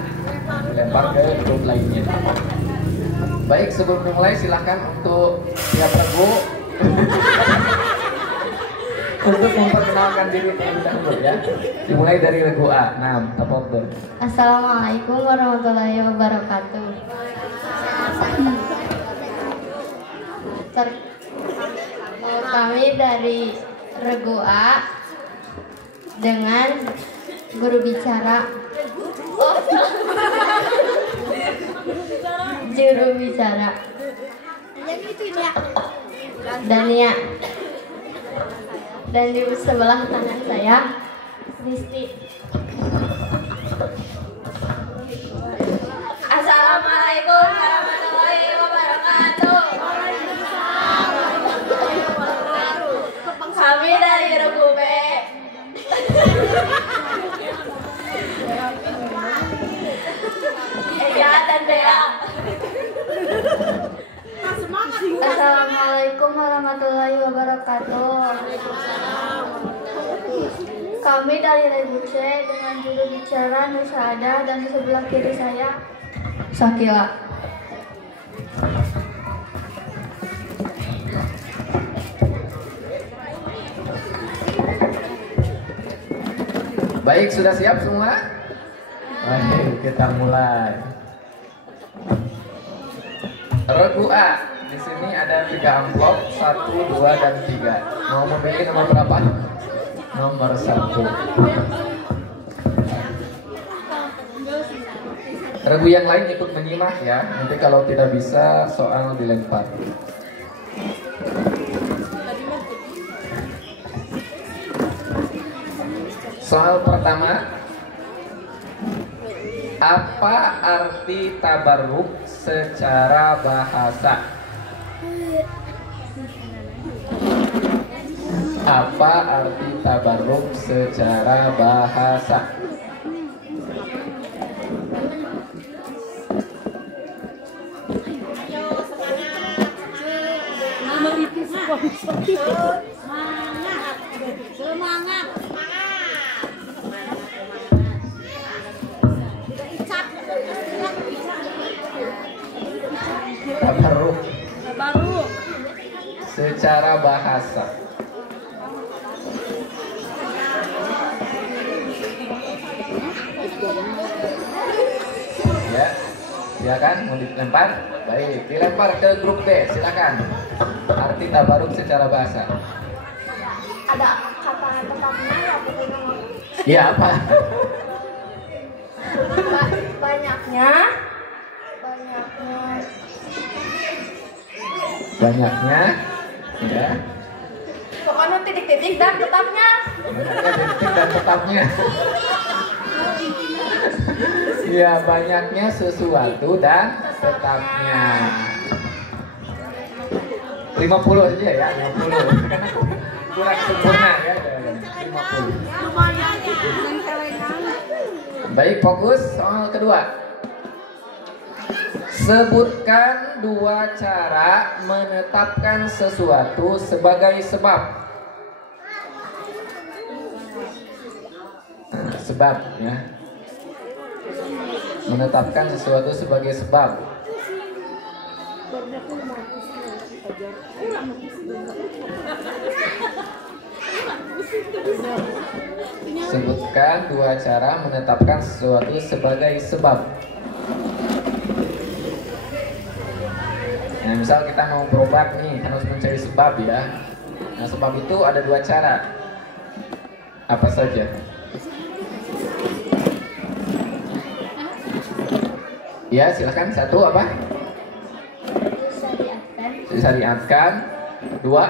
ke grup lainnya. Baik, sebelum dimulai silahkan untuk tiap regu untuk memperkenalkan diri terlebih dahulu ya. Dimulai dari regu A. Nah, tafadhol. Assalamualaikum warahmatullahi wabarakatuh. Kami dari regu A dengan guru bicara juru bicara Dania, dan di sebelah kanan saya Risti. Assalamualaikum warahmatullahi wabarakatuh. Kami dari regu B. Ega dan Bea. Assalamualaikum warahmatullahi wabarakatuh. Kami dari regu C dengan juru bicara Nusada, dan di sebelah kiri saya Sakila. Baik, sudah siap semua? Baik, kita mulai. Regu A, di sini ada 3 amplop, 1, 2, dan 3. Mau memilih nomor berapa? Nomor 1. Regu yang lain ikut menyimak ya. Nanti kalau tidak bisa soal dilempar. Soal pertama, apa arti tabarruk secara bahasa? Apa arti tabarruk secara bahasa? Semangat. Tabarruk Baru. secara bahasa. Ya, silakan mau dilempar. Baik, dilempar ke grup B. Silakan. Arti tabarruk secara bahasa. Ada kata tetapnya ya, Ya, apa? banyaknya Banyaknya, ya. pokoknya titik-titik dan tetapnya. Banyaknya titik dan tetapnya. Ya, banyaknya sesuatu dan tetapnya. 50 aja ya, 50. Karena kurang sempurna ya. 50. Baik, fokus soal kedua. Sebutkan 2 cara menetapkan sesuatu sebagai sebab. Nah, sebab ya. Menetapkan sesuatu sebagai sebab. Sebutkan dua cara menetapkan sesuatu sebagai sebab. Nah, misal kita mau berobat nih, harus mencari sebab ya. Nah, sebab itu ada dua cara. Apa saja? Ya, silakan. Satu apa? Disyariatkan. Dua,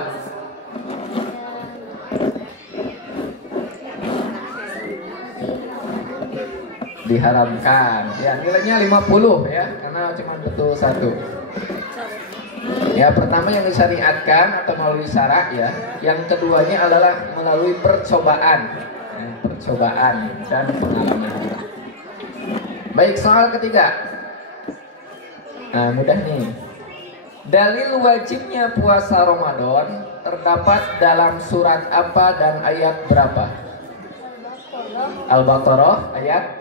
diharamkan. Ya, nilainya 50 ya, karena cuma betul satu. Ya, pertama yang disyariatkan atau melalui syarak ya. Yang keduanya adalah melalui percobaan. Percobaan dan pengalaman. Baik, soal ketiga. Nah, mudah nih. Dalil wajibnya puasa Ramadan terdapat dalam surat apa dan ayat berapa? Al-Baqarah ayat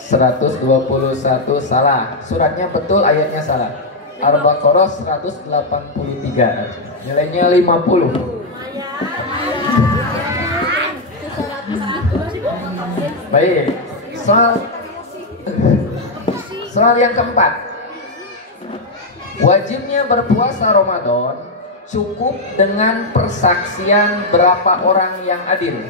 121. Salah. Suratnya betul, ayatnya salah. Al-Baqarah 183. Nilainya 50. Baik. Soal yang keempat. Wajibnya berpuasa Ramadan cukup dengan persaksian berapa orang yang adil?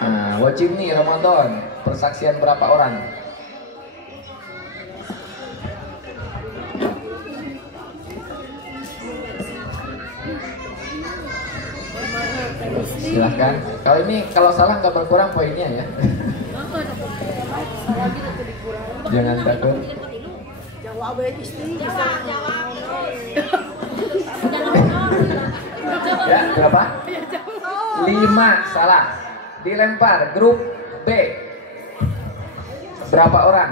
Nah, wajib nih Ramadan, persaksian berapa orang? Silahkan. Kalau salah nggak berkurang poinnya ya. Jangan takut. Ya, berapa? 5, salah. Dilempar grup B. Berapa orang?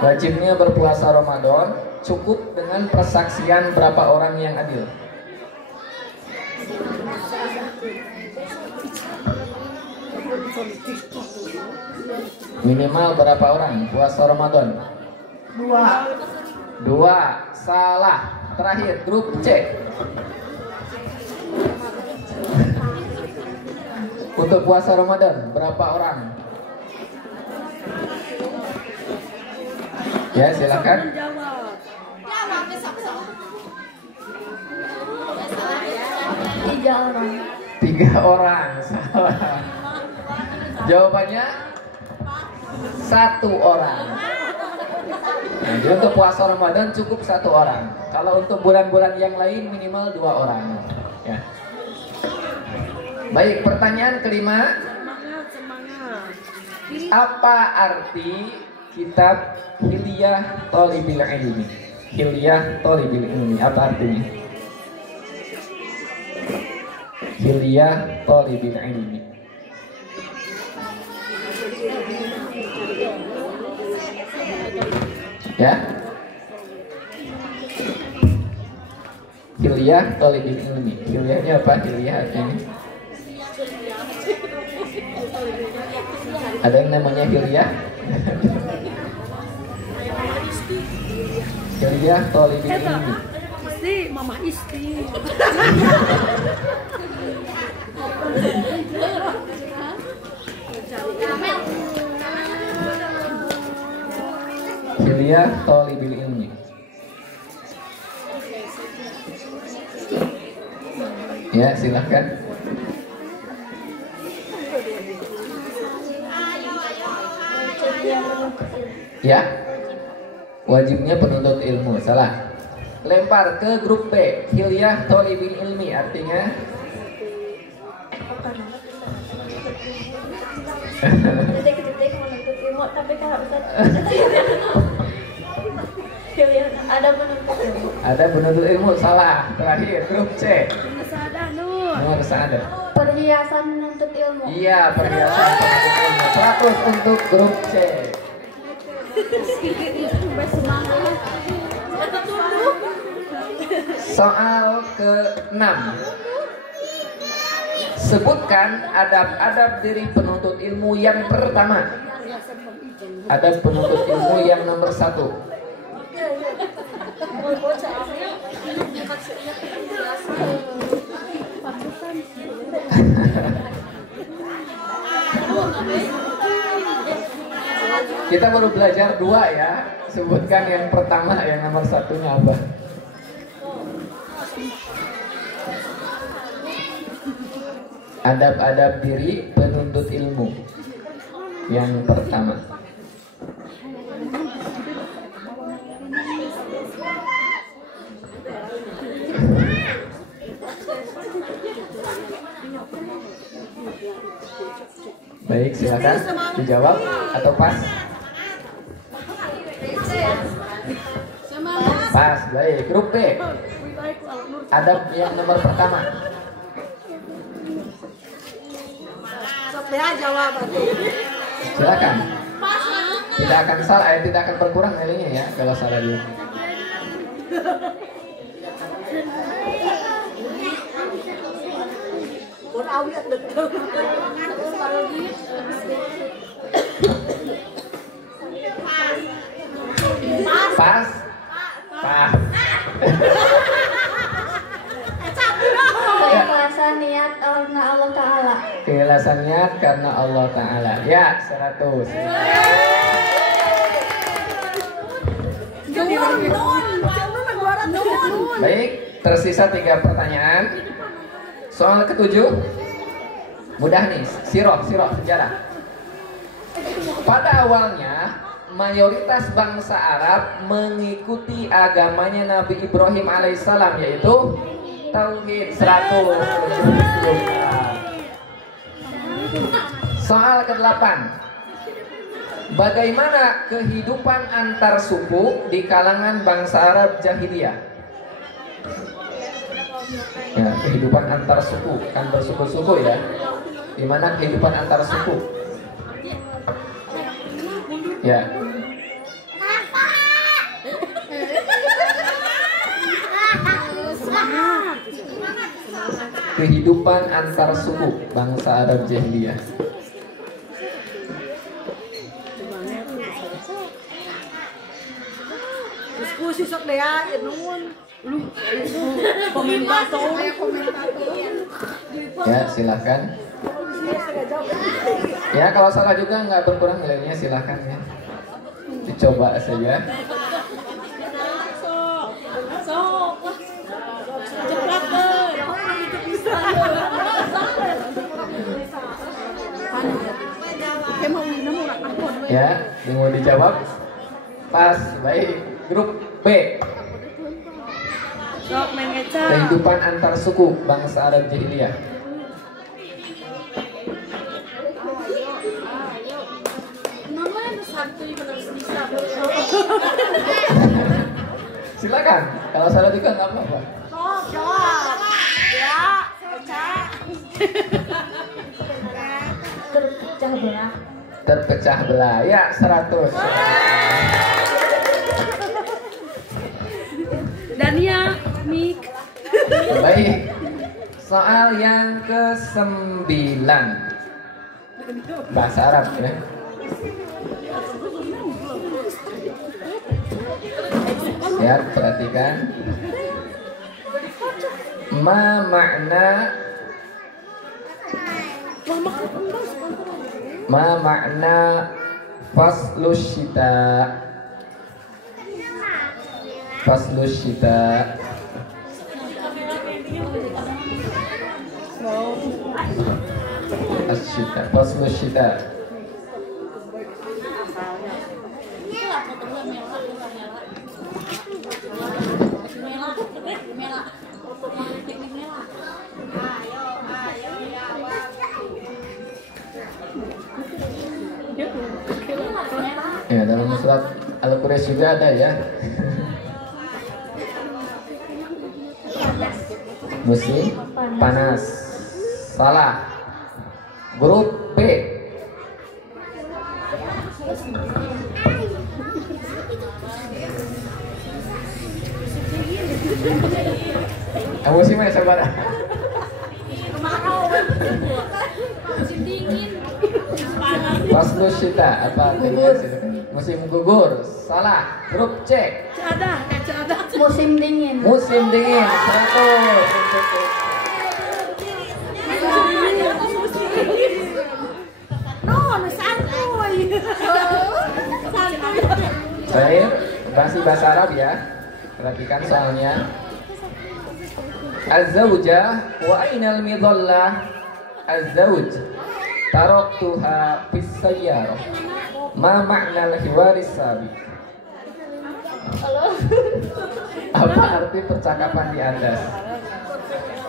Wajibnya berpuasa Ramadan cukup dengan persaksian berapa orang yang adil? Minimal berapa orang puasa Ramadan? 2. Salah. Terakhir grup C. Untuk puasa Ramadan berapa orang? Ya, silakan. 3 orang. 3 orang. Salah. Jawabannya 1 orang. Nah, jadi untuk puasa Ramadan cukup 1 orang. Kalau untuk bulan-bulan yang lain minimal 2 orang. Ya. Baik, pertanyaan kelima. Apa arti kitab Hilyah Thalibil Ilmi? Hilyah Thalibil Ilmi, apa artinya? Hilyah Thalibil Ilmi. Ya. Hilyah Thalibil Ilmi. Hilyahnya apa? Hilyah artinya? Ada yang namanya Hilyah? Hilyah Thalibil Ilmi. Istri, mama istri. Hilyah Thalibil Ilmi. Ya, silahkan. Ya, wajibnya penuntut ilmu. Salah. Lempar ke grup B. Hilyah Thalibil Ilmi artinya Detik-detik menuntut ilmu, tapi kalau Ustaz ada penuntut ilmu. ada penuntut ilmu. Salah. Terakhir grup C. Nur Saada. Perhiasan menuntut ilmu. Iya, perhiasan penuntut ilmu. 100 untuk grup C. Soal ke-6. Sebutkan adab-adab diri penuntut ilmu yang pertama. ada penuntut ilmu yang nomor 1. Kita baru belajar 2 ya. Sebutkan yang pertama, yang nomor 1-nya apa? Adab-adab diri penuntut ilmu. Yang pertama. Baik, silakan dijawab atau pas? Pas, baik. Grup B. Adab yang nomor pertama. Silakan. Tidak akan salah, tidak akan berkurang nilainya ya kalau salah dulu. Pas. Pas. Keikhlasan niat karena Allah Ta'ala. Keikhlasan niat karena Allah Ta'ala. Ya, 100. Baik, tersisa 3 pertanyaan. Soal ke-7 mudah nih, sirah sejarah. Pada awalnya mayoritas bangsa Arab mengikuti agamanya Nabi Ibrahim alaihissalam, yaitu tauhid. 100. Soal ke-8. Bagaimana kehidupan antar suku di kalangan bangsa Arab jahiliyah? Ya, kehidupan antar suku, kan bersuku-suku ya. Gimana kehidupan antar suku? Ya. Kehidupan antar suku bangsa Arab jahiliyah. Diskusi sok deh ya, nun. Lu komentator. Ya, silakan. Ya, kalau salah juga nggak berkurang nilainya, silakan ya. Dicoba saja. Ya, yang mau dijawab. Pas, baik. Grup B. Kehidupan antar suku bangsa Arab jahiliyah. Silakan. Kalau salah juga nggak apa-apa. Jawab. Ya, Terpecah belah. Terpecah belah. Ya, 100. Dania, Mik. Baik. Soal yang ke-9. Bahasa Arab ya. Ya, perhatikan. Ma makna faslus syita. Faslus syita. Asyita, faslus syita. Ya, dalam surat Al-Quraish juga ada ya. Musim panas. Salah. Grup B. Musim mana saudara? Musim dingin. Panas. Faslu syita apa artinya? Musim gugur. Salah. Grup C. Cadah. Musim dingin. Musim dingin. 100. Baik, masih bahasa Arab ya. Perhatikan soalnya. Az-zawjah wa ainal midallah. Az-zawj taraktuha fis sayyarah. Ma ma'na al-hiwaris sabiq? Apa arti percakapan di atas?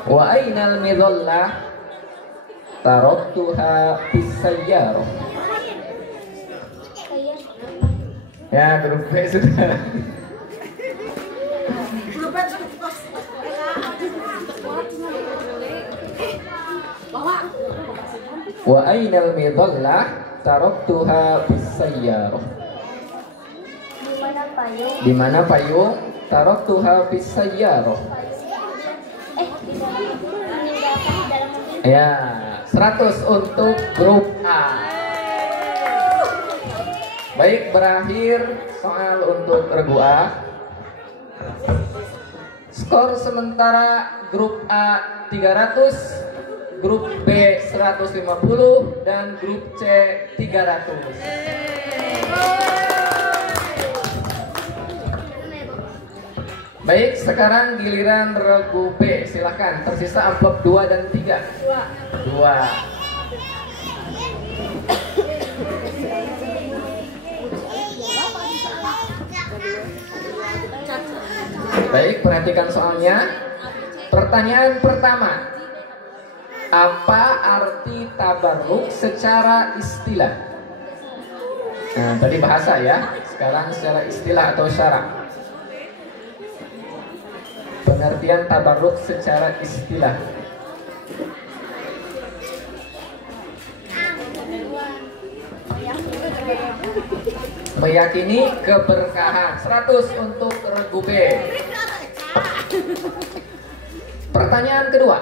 Wa ainal midallah taraktuha fis sayyarah. Ya, grup B sudah. Wa ainal midallah taraktuha fis sayyarah. Di mana payung? Taraktuha fis sayyarah. Ya, 100 untuk grup A. Baik, berakhir soal untuk regu A. Skor sementara grup A 300, grup B 150 dan grup C 300. Baik, sekarang giliran regu B. Silahkan, tersisa amplop 2 dan 3. 2. Baik, perhatikan soalnya. Pertanyaan pertama. Apa arti tabarruk secara istilah? Nah, tadi bahasa ya. Sekarang secara istilah atau syara. Pengertian tabarruk secara istilah. Meyakini keberkahan. 100 untuk regu B. Pertanyaan kedua.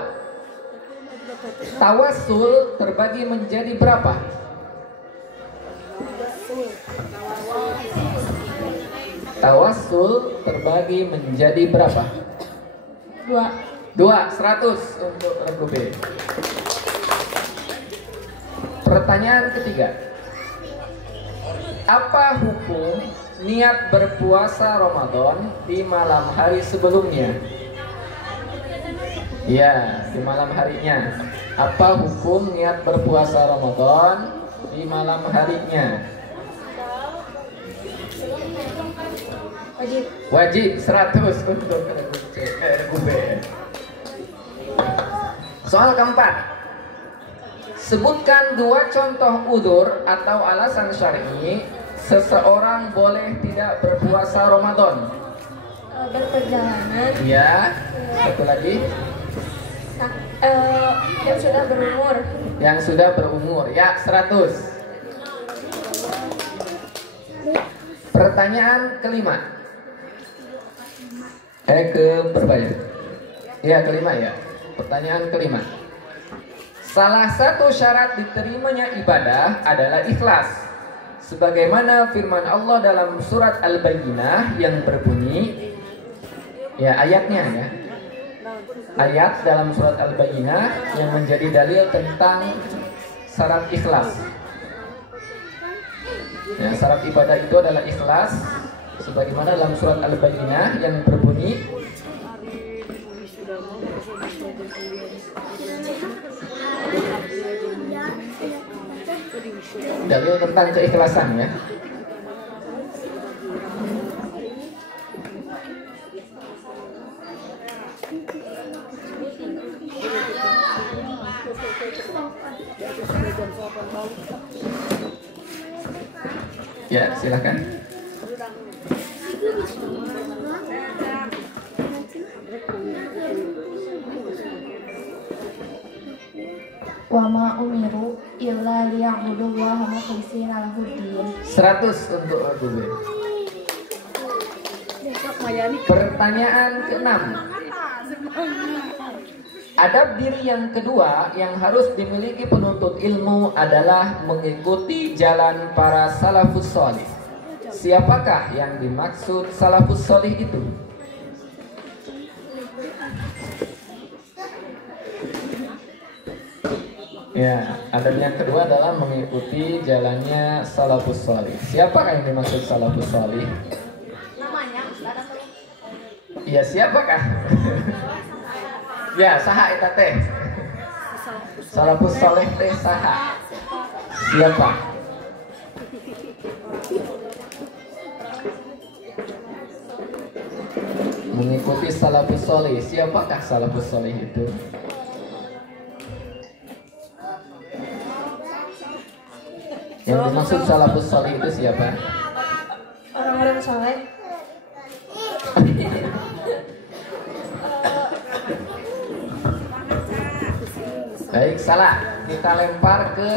Tawassul terbagi menjadi berapa? Tawassul terbagi menjadi berapa? 2. 100 untuk regu B. Pertanyaan ketiga. Apa hukum niat berpuasa Ramadan di malam hari sebelumnya? Ya, di malam harinya. Apa hukum niat berpuasa Ramadan di malam harinya? Wajib 100 untuk regu B. Soal keempat. Sebutkan 2 contoh udzur atau alasan syar'i seseorang boleh tidak berpuasa Ramadan. Berperjalanan. Ya, satu lagi. Yang sudah berumur. Yang sudah berumur. Ya, 100. Pertanyaan kelima. Ke berapa ya? Ya, kelima ya. Pertanyaan kelima. Salah satu syarat diterimanya ibadah adalah ikhlas. Sebagaimana firman Allah dalam surat Al-Bayyinah yang berbunyi, ya ayatnya ya. Ayat dalam surat Al-Bayyinah yang menjadi dalil tentang syarat ikhlas. Ya, syarat ibadah itu adalah ikhlas. Sebagaimana dalam surat Al-Bayyinah yang berbunyi, dalil tentang keikhlasan ya. Ya, silakan. Wa ma umiru illa liya'budullaha mukhlishina lahuddin. 100 untuk regu B. Pertanyaan ke-6. Adab diri yang kedua yang harus dimiliki penuntut ilmu adalah mengikuti jalan para salafus sholih. Siapakah yang dimaksud salafus sholih itu? Ya, adab yang kedua adalah mengikuti jalannya salafus sholih. Siapakah yang dimaksud salafus sholih? Namanya Ya, siapakah? Ya, saha eta teh? Salafus sholih teh saha? Siapa? Mengikuti salafus sholih. Siapakah salafus sholih itu? Yang dimaksud salafus sholih itu siapa? orang-orang soleh. Baik, salah. Kita lempar ke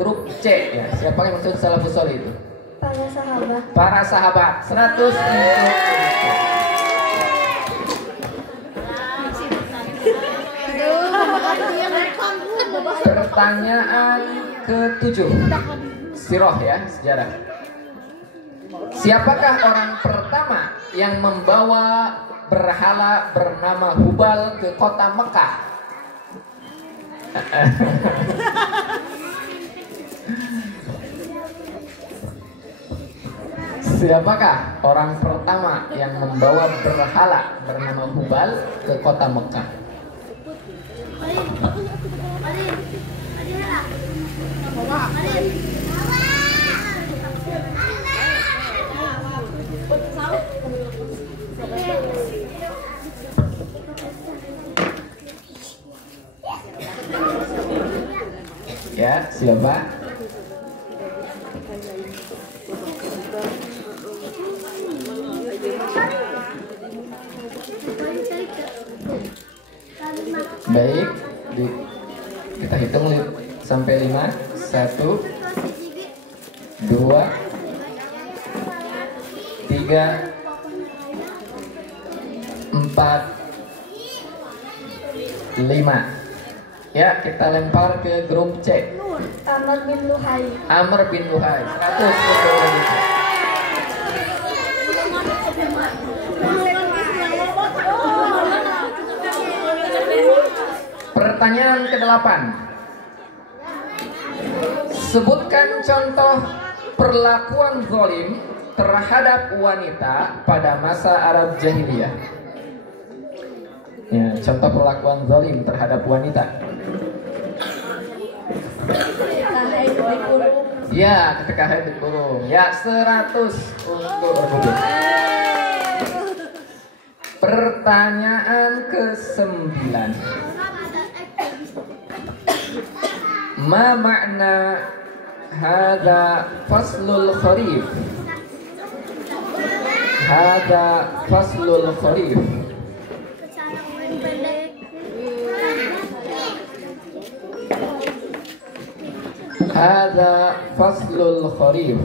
grup C ya. Siapa yang maksud salafus sholih itu? Para sahabat. Para sahabat. 100 Pertanyaan ke-7. Sirah ya, sejarah. Siapakah orang pertama yang membawa berhala bernama Hubal ke kota Mekah? Siapakah orang pertama yang membawa berhala bernama Hubal ke kota Mekah? Ya, siapa? Baik, kita hitung sampai 5. 1, 2, 3, 4, 5. Ya, kita lempar ke grup C. Amr bin Luhai. Amr bin Luhai. 100. Pertanyaan ke-8. Sebutkan contoh perlakuan zalim terhadap wanita pada masa Arab Jahiliyah. Ya, contoh perlakuan zalim terhadap wanita. Ya, ketika haid dikurung. Ya, 100 untuk bergabung. Pertanyaan ke-9. Ma makna hadza faslul kharif? Hadza faslul kharif. Hadza faslul kharif.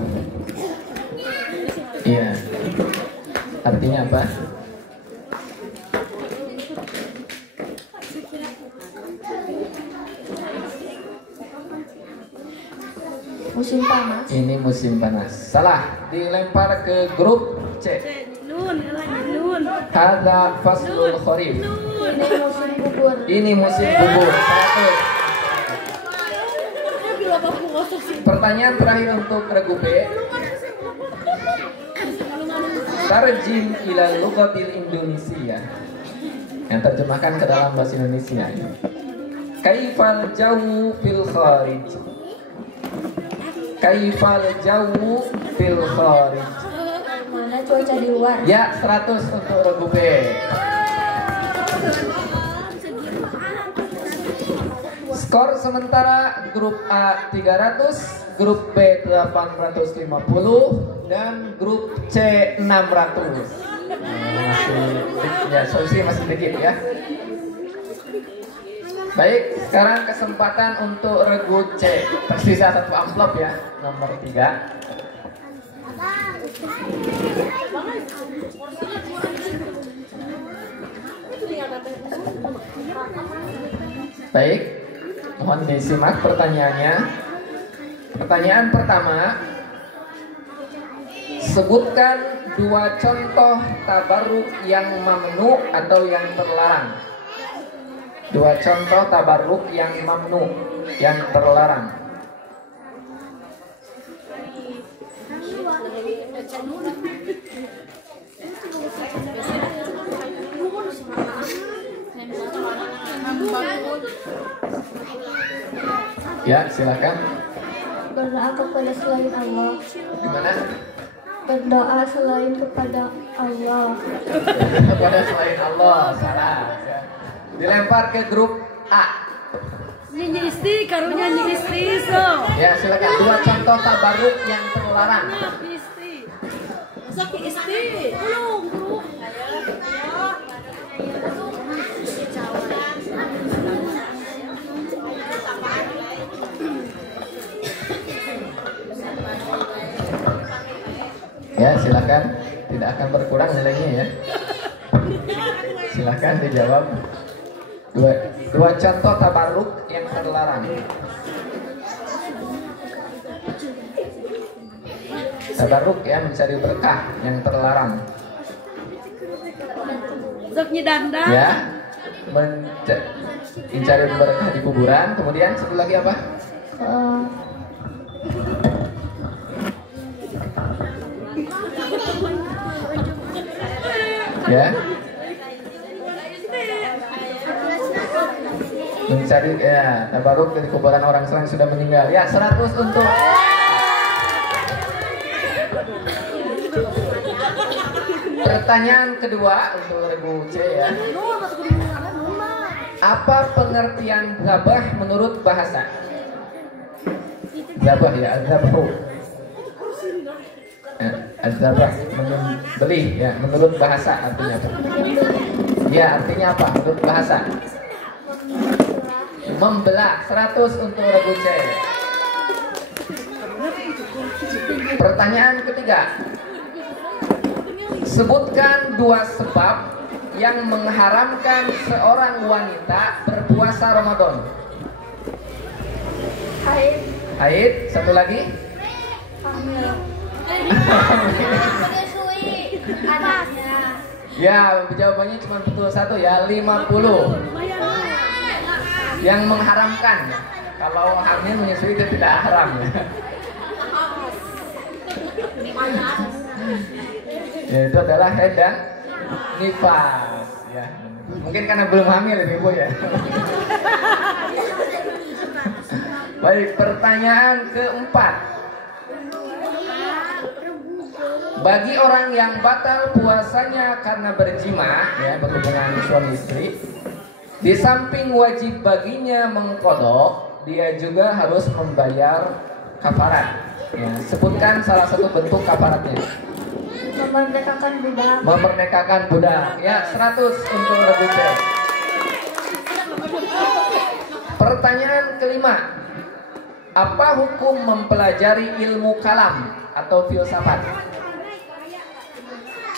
Iya. Artinya apa? Musim panas. Ini musim panas. Salah. Dilempar ke grup C. Hadza faslul kharif. Ini musim gugur. Ini musim gugur. 100. Pertanyaan terakhir untuk regu B. Tarjim ila lughatil Indonesia. Yang terjemahkan ke dalam bahasa Indonesia. Kaifal jawu fil kharij. Kaifal jawu fil kharij. Mana cuaca di luar? Ya, 100 untuk regu B. Skor sementara grup A 300, grup B 850 dan grup C 600. Ya, solusi masih dikit ya. Baik, sekarang kesempatan untuk regu C. Tersisa 1 amplop ya, nomor 3. Baik, mohon disimak pertanyaannya. Pertanyaan pertama, sebutkan 2 contoh tabarruk yang mamnu atau yang terlarang. 2 contoh tabarruk yang mamnu, yang terlarang. Ya, silakan. Berdoa kepada selain Allah. Gimana? Berdoa selain kepada Allah. Kepada selain Allah, salah. Ya. Dilempar ke grup A. Nyanyi istri, karunya nyanyi istri so. Ya, silakan. 2 contoh tabarruk yang terlarang. Istri. Sakit istri. Belum, Bu. Ya, silakan. Tidak akan berkurang nilainya ya. Silakan dijawab. Dua contoh tabarruk yang terlarang. Tabarruk ya, mencari berkah yang terlarang. Zoknya danda. Ya, mencari berkah di kuburan. Kemudian satu lagi apa? Ya, mencari ya tabarruk dari kuburan orang yang sudah meninggal. Ya, 100 untuk pertanyaan kedua untuk Ibu C ya. Apa pengertian zabah menurut bahasa? Zabah ya, azabhu. Azabah menyembelih ya, menurut bahasa artinya apa? Ya, artinya apa menurut bahasa? Membelah. 100 untuk Ibu C. Pertanyaan ketiga, sebutkan 2 sebab yang mengharamkan seorang wanita berpuasa Ramadan. Haid. Haid, satu lagi. Hamil. Menyusui anaknya. Ya, jawabannya cuma betul 1 ya, 50. Yang mengharamkan. Kalau hamil menyusui itu tidak haram ya. Ya, itu adalah haid dan nifas ya. Mungkin karena belum hamil Ibu ya. Baik, pertanyaan keempat. Bagi orang yang batal puasanya karena berjima ya, berhubungan suami istri, di samping wajib baginya mengqadha, dia juga harus membayar kafarat. Ya, sebutkan salah satu bentuk kafaratnya. Memerdekakan budak. Memerdekakan budak. Ya, 100 untuk Ibu C. Pertanyaan kelima. Apa hukum mempelajari ilmu kalam atau filsafat?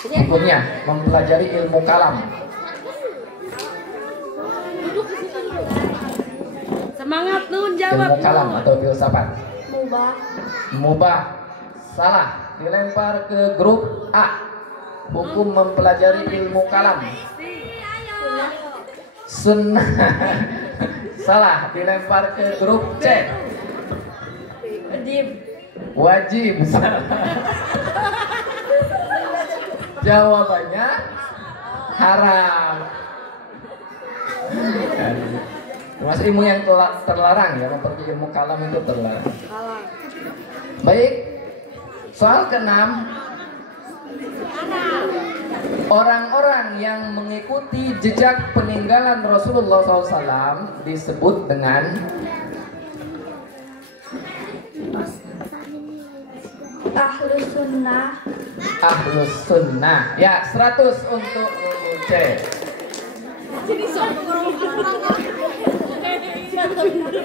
Hukumnya mempelajari ilmu kalam. Semangat nun jawab. Ilmu kalam atau filsafat. Mubah. Mubah. Salah. Dilempar ke grup A. Hukum mempelajari ilmu kalam. Sunnah. Salah. Dilempar ke grup C. Wajib. Wajib. Jawabannya haram. Termasuk ilmu yang terlarang ya, memperoleh ilmu kalam itu terlarang. Baik, soal ke-6. Orang-orang yang mengikuti jejak peninggalan Rasulullah SAW disebut dengan Ahlus sunnah. Ahlus sunnah. Ya, 100 untuk C.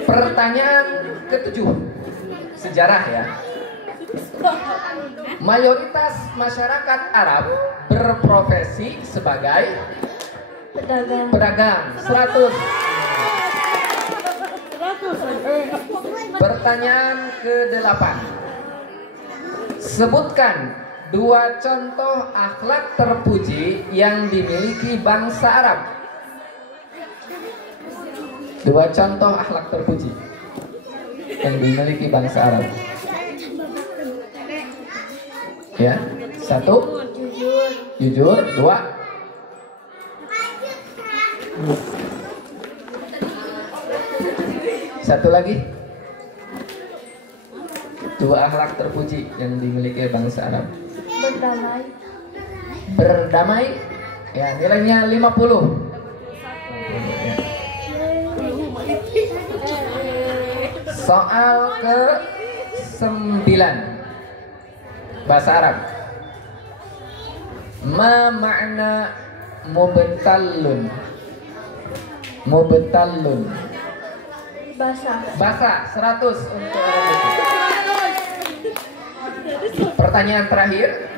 Pertanyaan ke-7. Sejarah ya. Mayoritas masyarakat Arab berprofesi sebagai Pedagang. Pedagang 100. Pertanyaan ke-8. Sebutkan 2 contoh akhlak terpuji yang dimiliki bangsa Arab. 2 contoh akhlak terpuji yang dimiliki bangsa Arab. Ya, 1 jujur, 2 1 lagi. 2 akhlak terpuji yang dimiliki bangsa Arab. Berdamai. Berdamai. Ya, nilainya 50. Ya. Soal ke-9. Bahasa Arab. Ma makna mubtallun? Mubtallun. Bahasa 100 untuk orang itu. Pertanyaan terakhir.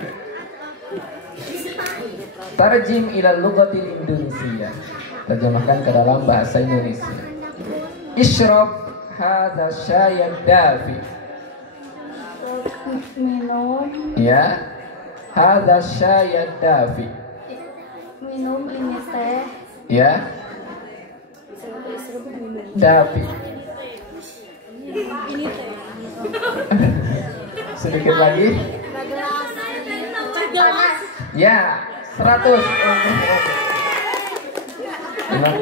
Tarjim ila lughatil Indonesia. Terjemahkan ke dalam bahasa Indonesia. Ishrab hadza syai dafi. Minum. Ya. Hadza syai dafi. Minum ini teh. Ya. Dafi. Sedikit lagi. Ya, 100.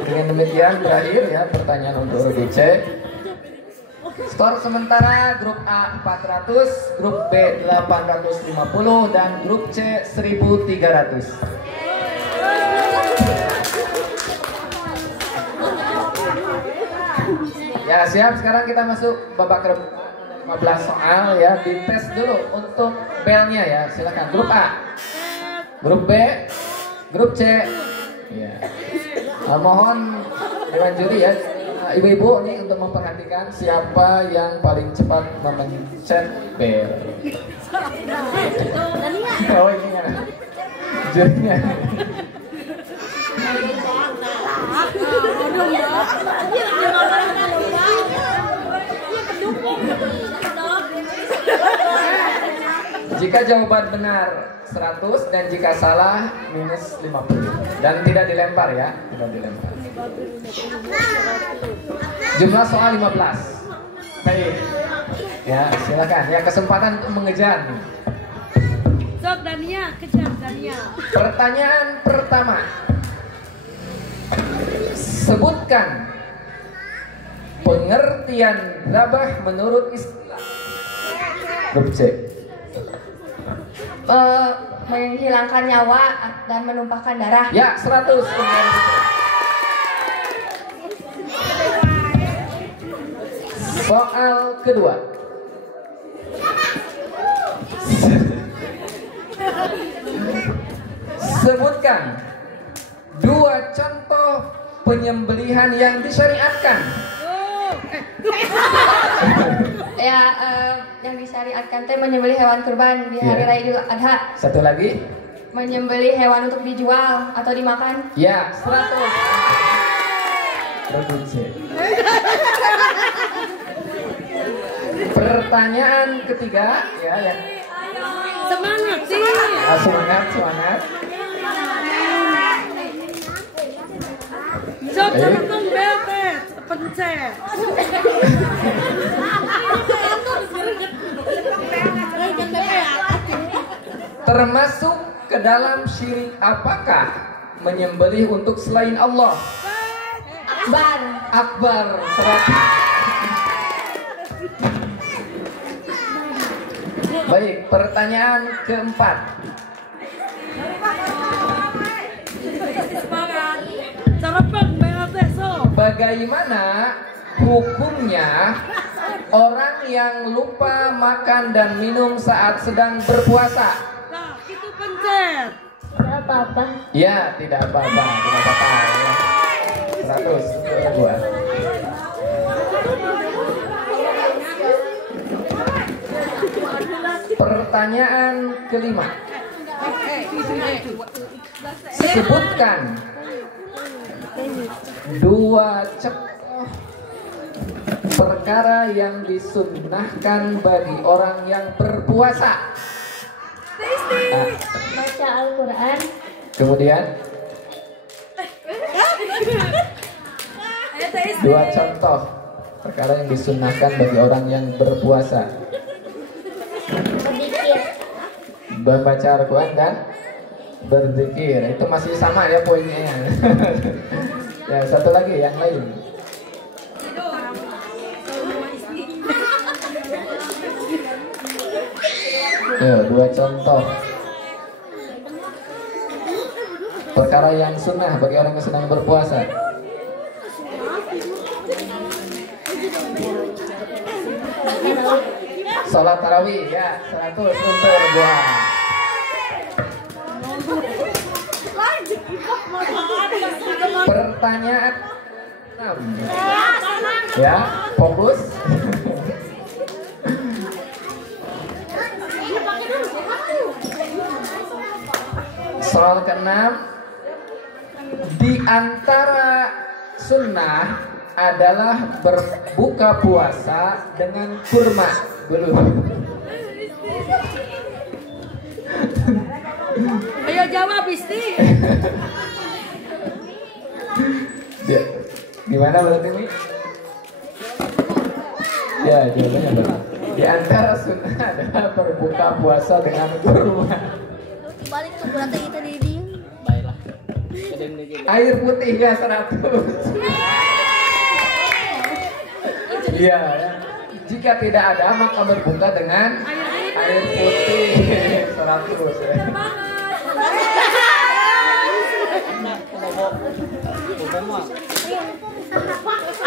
Dengan demikian berakhir ya pertanyaan untuk Rodi C. Skor sementara grup A 400, grup B 850 dan grup C 1300. Ya siap, sekarang kita masuk babak 15 soal ya. Dites dulu untuk belnya ya. Silakan grup A, grup B, grup C. Ya. Mohon dewan juri ya, ibu-ibu nih untuk memperhatikan siapa yang paling cepat memencet bel. Oh ini ya, jurinya. Jika jawaban benar 100 dan jika salah minus 50 dan tidak dilempar ya, tidak dilempar. Jumlah soal 15. Baik. Ya, silakan. Ya, kesempatan untuk mengejar. Sok Dania, kejar Dania. Pertanyaan pertama. Sebutkan pengertian zabah menurut istilah. Grup C. Menghilangkan nyawa dan menumpahkan darah. Ya, 100. Soal kedua. Sebutkan 2 contoh penyembelihan yang disyariatkan. Ya, yang disyariatkan teh menyembelih hewan kurban di hari raya Idul Adha. 1 lagi. Menyembelih hewan untuk dijual atau dimakan. Ya, 100. Produksi. Pertanyaan ketiga ya yang Semangat sih. semangat. Sok telepon betes, pencet. termasuk ke dalam syirik apakah menyembelih untuk selain Allah? Akbar 100. Baik, pertanyaan keempat. Bagaimana hukumnya orang yang lupa makan dan minum saat sedang berpuasa? Nah, itu pencet. Tidak apa-apa. Ya, tidak apa-apa, tidak apa-apa. Ya. 100 gua. Pertanyaan kelima. Sebutkan Dua contoh perkara yang disunnahkan bagi orang yang berpuasa. Baca Al-Quran. Kemudian dua contoh perkara yang disunnahkan bagi orang yang berpuasa. Berzikir. Membaca Al-Quran dan berzikir. Itu masih sama ya poinnya. Ya, satu lagi yang lain. Ya, dua contoh perkara yang sunnah bagi orang yang sedang berpuasa. Sholat tarawih ya 100 untuk dua. Pertanyaan 6. Ya, fokus. Soal ke-6, di antara sunnah adalah berbuka puasa dengan kurma. Belum. Ayo jawab Isti. Ya. Gimana berarti Mi? Ya, jawabannya benar. Di antara sunnah adalah berbuka puasa dengan kurma. Balik tuh berarti kita di dia. Baiklah. Air putih ya 100. Iya. Jika tidak ada maka berbuka dengan air putih 100 ya.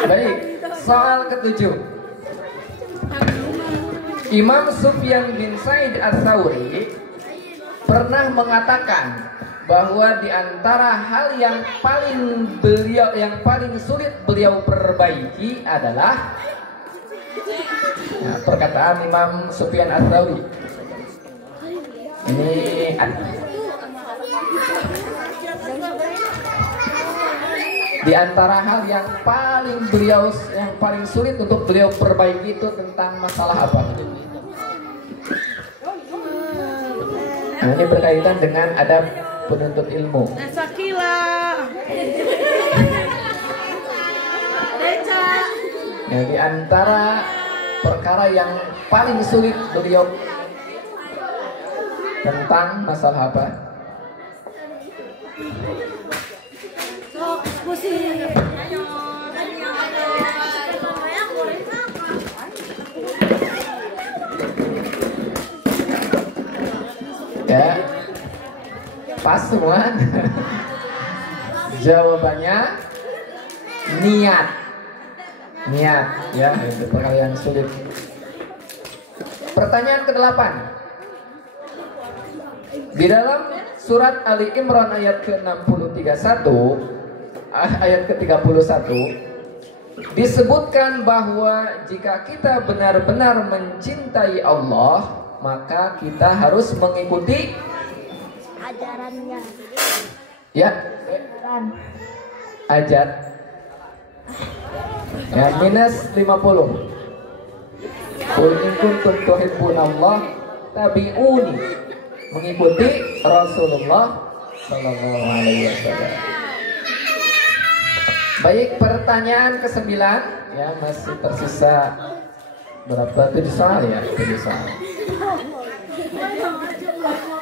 Baik, soal ke-7. Imam Sufyan bin Sa'id Ats-Tsauri pernah mengatakan bahwa di antara hal yang paling sulit beliau perbaiki adalah perkataan Imam Sufyan Ats-Tsauri. Ini di antara hal yang paling sulit untuk beliau perbaiki itu tentang masalah apa? Nah, ini berkaitan dengan adab penuntut ilmu. Sakila. Deca. Ya, di antara perkara yang paling sulit beliau tentang masalah apa? Ya, pas semua. Jawabannya niat. Niat ya, itu perkara yang sulit. Pertanyaan ke-8. Di dalam surat Ali Imran ayat ke-61 ayat ke-31 disebutkan bahwa jika kita benar-benar mencintai Allah, maka kita harus mengikuti Ajarannya. ya ajar ya minus 50. Qul in kuntum tuhibbunallah tabi'uni, mengikuti Rasulullah sallallahu alaihi wasallam. Baik, pertanyaan ke-9 ya, masih tersisa berapa? 7 soal ya, 7 soal.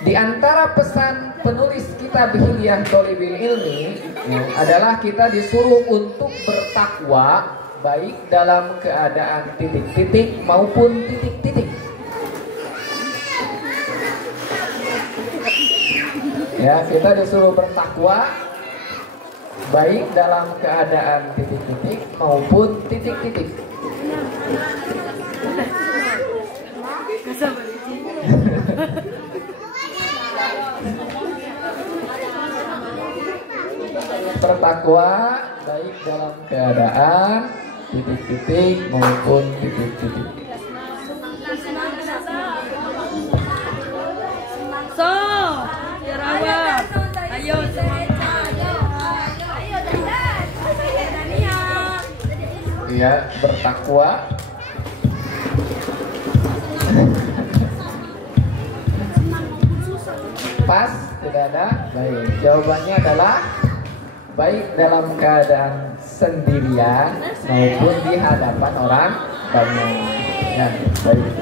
Di antara pesan penulis kitab Hilyah Tholibil Ilmi ya, adalah kita disuruh untuk bertakwa baik dalam keadaan titik-titik maupun titik-titik. Ya, kita disuruh bertakwa baik dalam keadaan titik-titik maupun titik-titik. Bertakwa baik dalam keadaan titik-titik maupun titik-titik. So, Jerawan. Ayo semangat. Ya, bertakwa. Pas, tidak ada. Baik, jawabannya adalah baik dalam keadaan sendirian maupun di hadapan orang banyak. Ya, baik.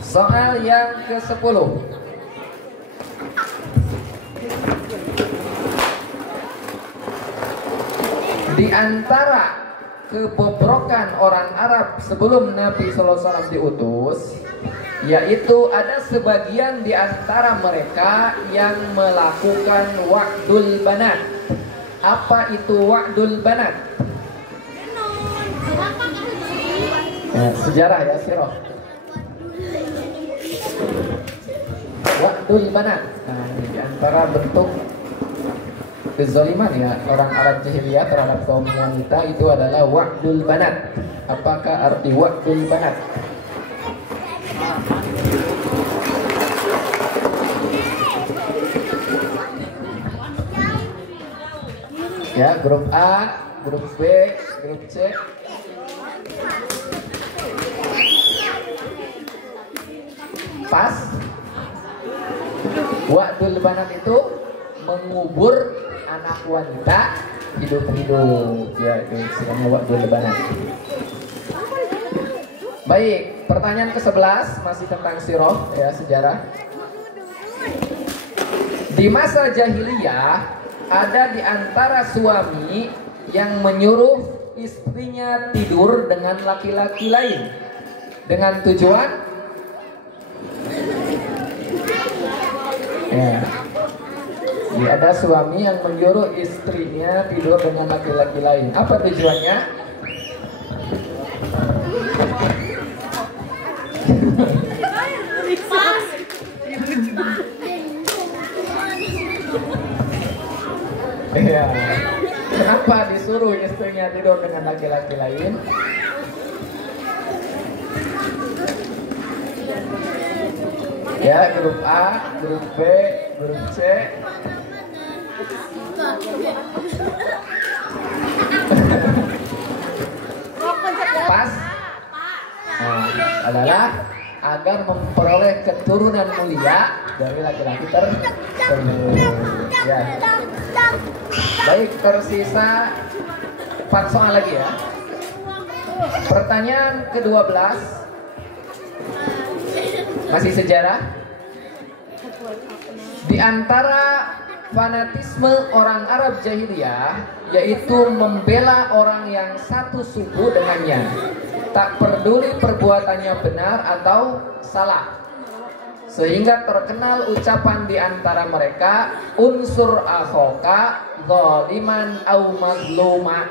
Soal yang ke-10. Di antara kebobrokan orang Arab sebelum Nabi Sallallahu Alaihi Wasallam diutus, yaitu ada sebagian di antara mereka yang melakukan wa'dul banat. Apa itu wa'dul banat? Ya, sejarah ya, sirah. Wa'dul banat. Nah, di antara bentuk kezaliman ya orang Arab jahiliyah terhadap kaum wanita itu adalah wa'dul banat. Apakah arti wa'dul banat? Ya, grup A, grup B, grup C. Pas. Wa'dul banat itu mengubur anak wanita hidup-hidup. Ya, itu istilahnya wa'dul banat. Baik, pertanyaan ke-11 masih tentang sirah ya, sejarah. Di masa jahiliyah ada di antara suami yang menyuruh istrinya tidur dengan laki-laki lain dengan tujuan ya. Jadi ada suami yang menyuruh istrinya tidur dengan laki-laki lain. Apa tujuannya? Iya. Kenapa disuruh istrinya tidur dengan laki-laki lain? Ya, grup A, grup B, grup C. Pas. Nah, adalah agar memperoleh keturunan mulia dari laki-laki tersebut. Ya. Baik, tersisa 4 soal lagi ya. Pertanyaan ke-12 masih sejarah. Di antara fanatisme orang Arab jahiliyah yaitu membela orang yang satu suku dengannya, tak peduli perbuatannya benar atau salah. Sehingga terkenal ucapan di antara mereka, unsur akhoka zaliman au mazluma.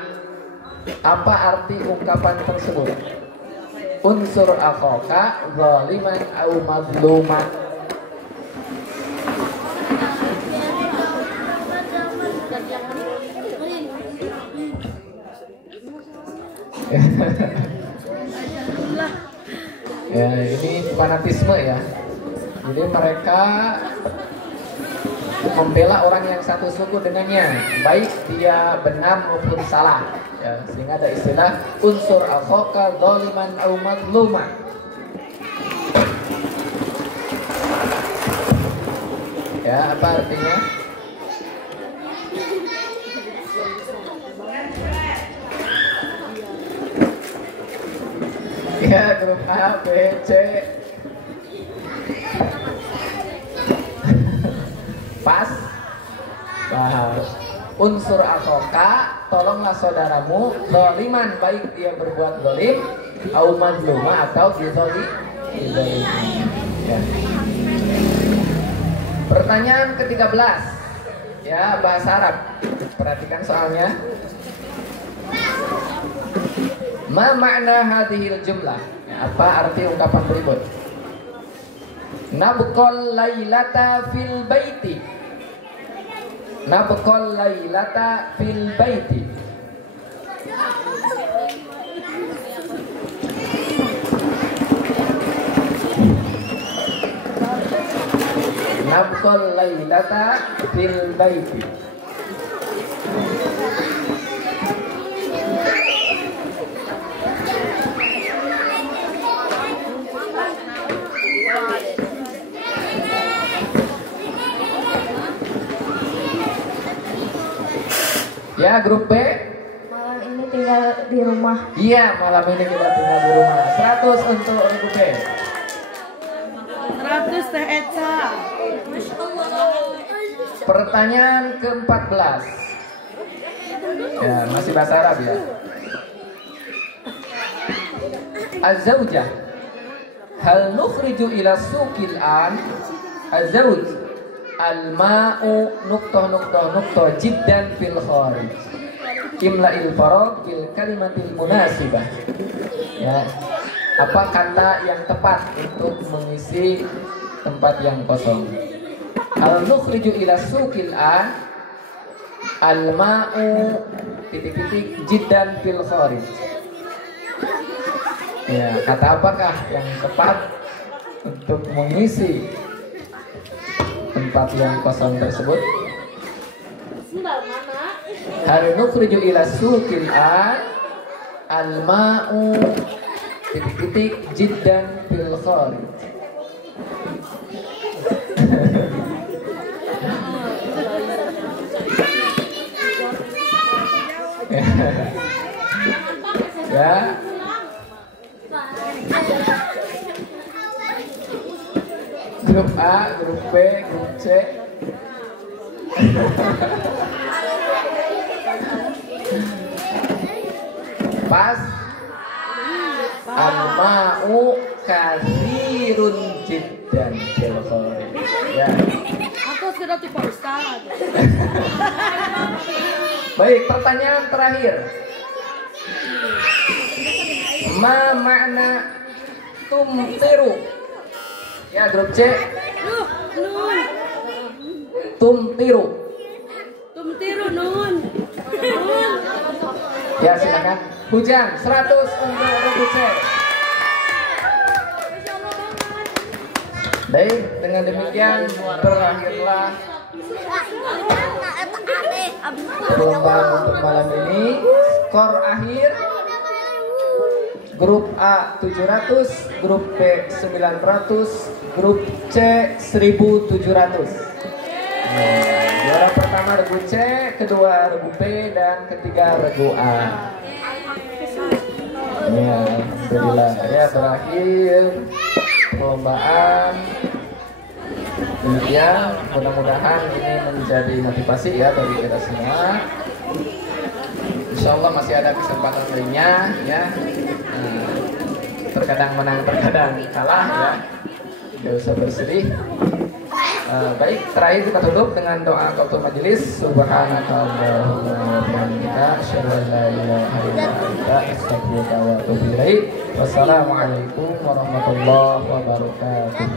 Apa arti ungkapan tersebut? Unsur akhoka zaliman au mazluma. Ya, ini fanatisme ya. Jadi mereka membela orang yang satu suku dengannya, baik dia benar maupun salah. Ya, sehingga ada istilah unsur akhoka zaliman au mazluma. Ya, apa artinya? Ya, grup A, B, C. Pas. Bahas. Unsur akhoka, tolonglah saudaramu, zaliman baik dia berbuat zalim, au mazluma atau dizalim. Ya. Pertanyaan ke-13. Ya, bahasa Arab. Perhatikan soalnya. Ma makna hadhil jumlah? Ya, apa arti ungkapan berikut? Nabqal lailata fil baiti. Nabqal lailata fil baiti. Nabqal lailata fil baiti. Ya, grup B. Malam ini tinggal di rumah. Iya, malam ini kita tinggal di rumah. 100 untuk grup B. 100 Teh Eca. Pertanyaan ke-14. Ya, masih bahasa Arab ya. Az-zawjah hal nukhriju ila suqil an az-zawj al-ma'u nuqtah jiddan fil kharij imla'il faraq bil kalimatil munasibah. Ya, apa kata yang tepat untuk mengisi tempat yang kosong? Hal nukhriju ila suqil an al-ma'u titik-titik jiddan fil kharij. Ya, kata apakah yang tepat untuk mengisi tempat yang kosong tersebut? Hal nukhriju ila suqil al-ma'u titik-titik jiddan fil kharij. Ya. Grup A, grup B, grup C. Pas. Al-ma'u katsirun jiddan fil kharij. Ya. Aku sudah tipe Ustaz. Baik, pertanyaan terakhir. Ma makna tumtiru? Ya, grup C. Nun. Tumtiru. Tumtiru nun. Ya, silakan. Hujan 100 untuk grup C. Baik, dengan demikian berakhirlah perlombaan untuk malam ini. Skor akhir grup A 700, grup B 900, grup C 1700. Juara pertama regu C, kedua regu B, dan ketiga regu A. Ya, alhamdulillah ya berakhir perlombaan. Demikian, mudah-mudahan ini menjadi motivasi ya bagi kita semua. Insya Allah masih ada kesempatan lainnya ya. Terkadang menang, terkadang kalah ya. Tidak usah bersedih. Baik, terakhir kita tutup dengan doa kafatul majelis. Subhanakallahumma wa bihamdika asyhadu an la ilaha illa anta astaghfiruka wa atubu ilaik. Wassalamualaikum warahmatullahi wabarakatuh.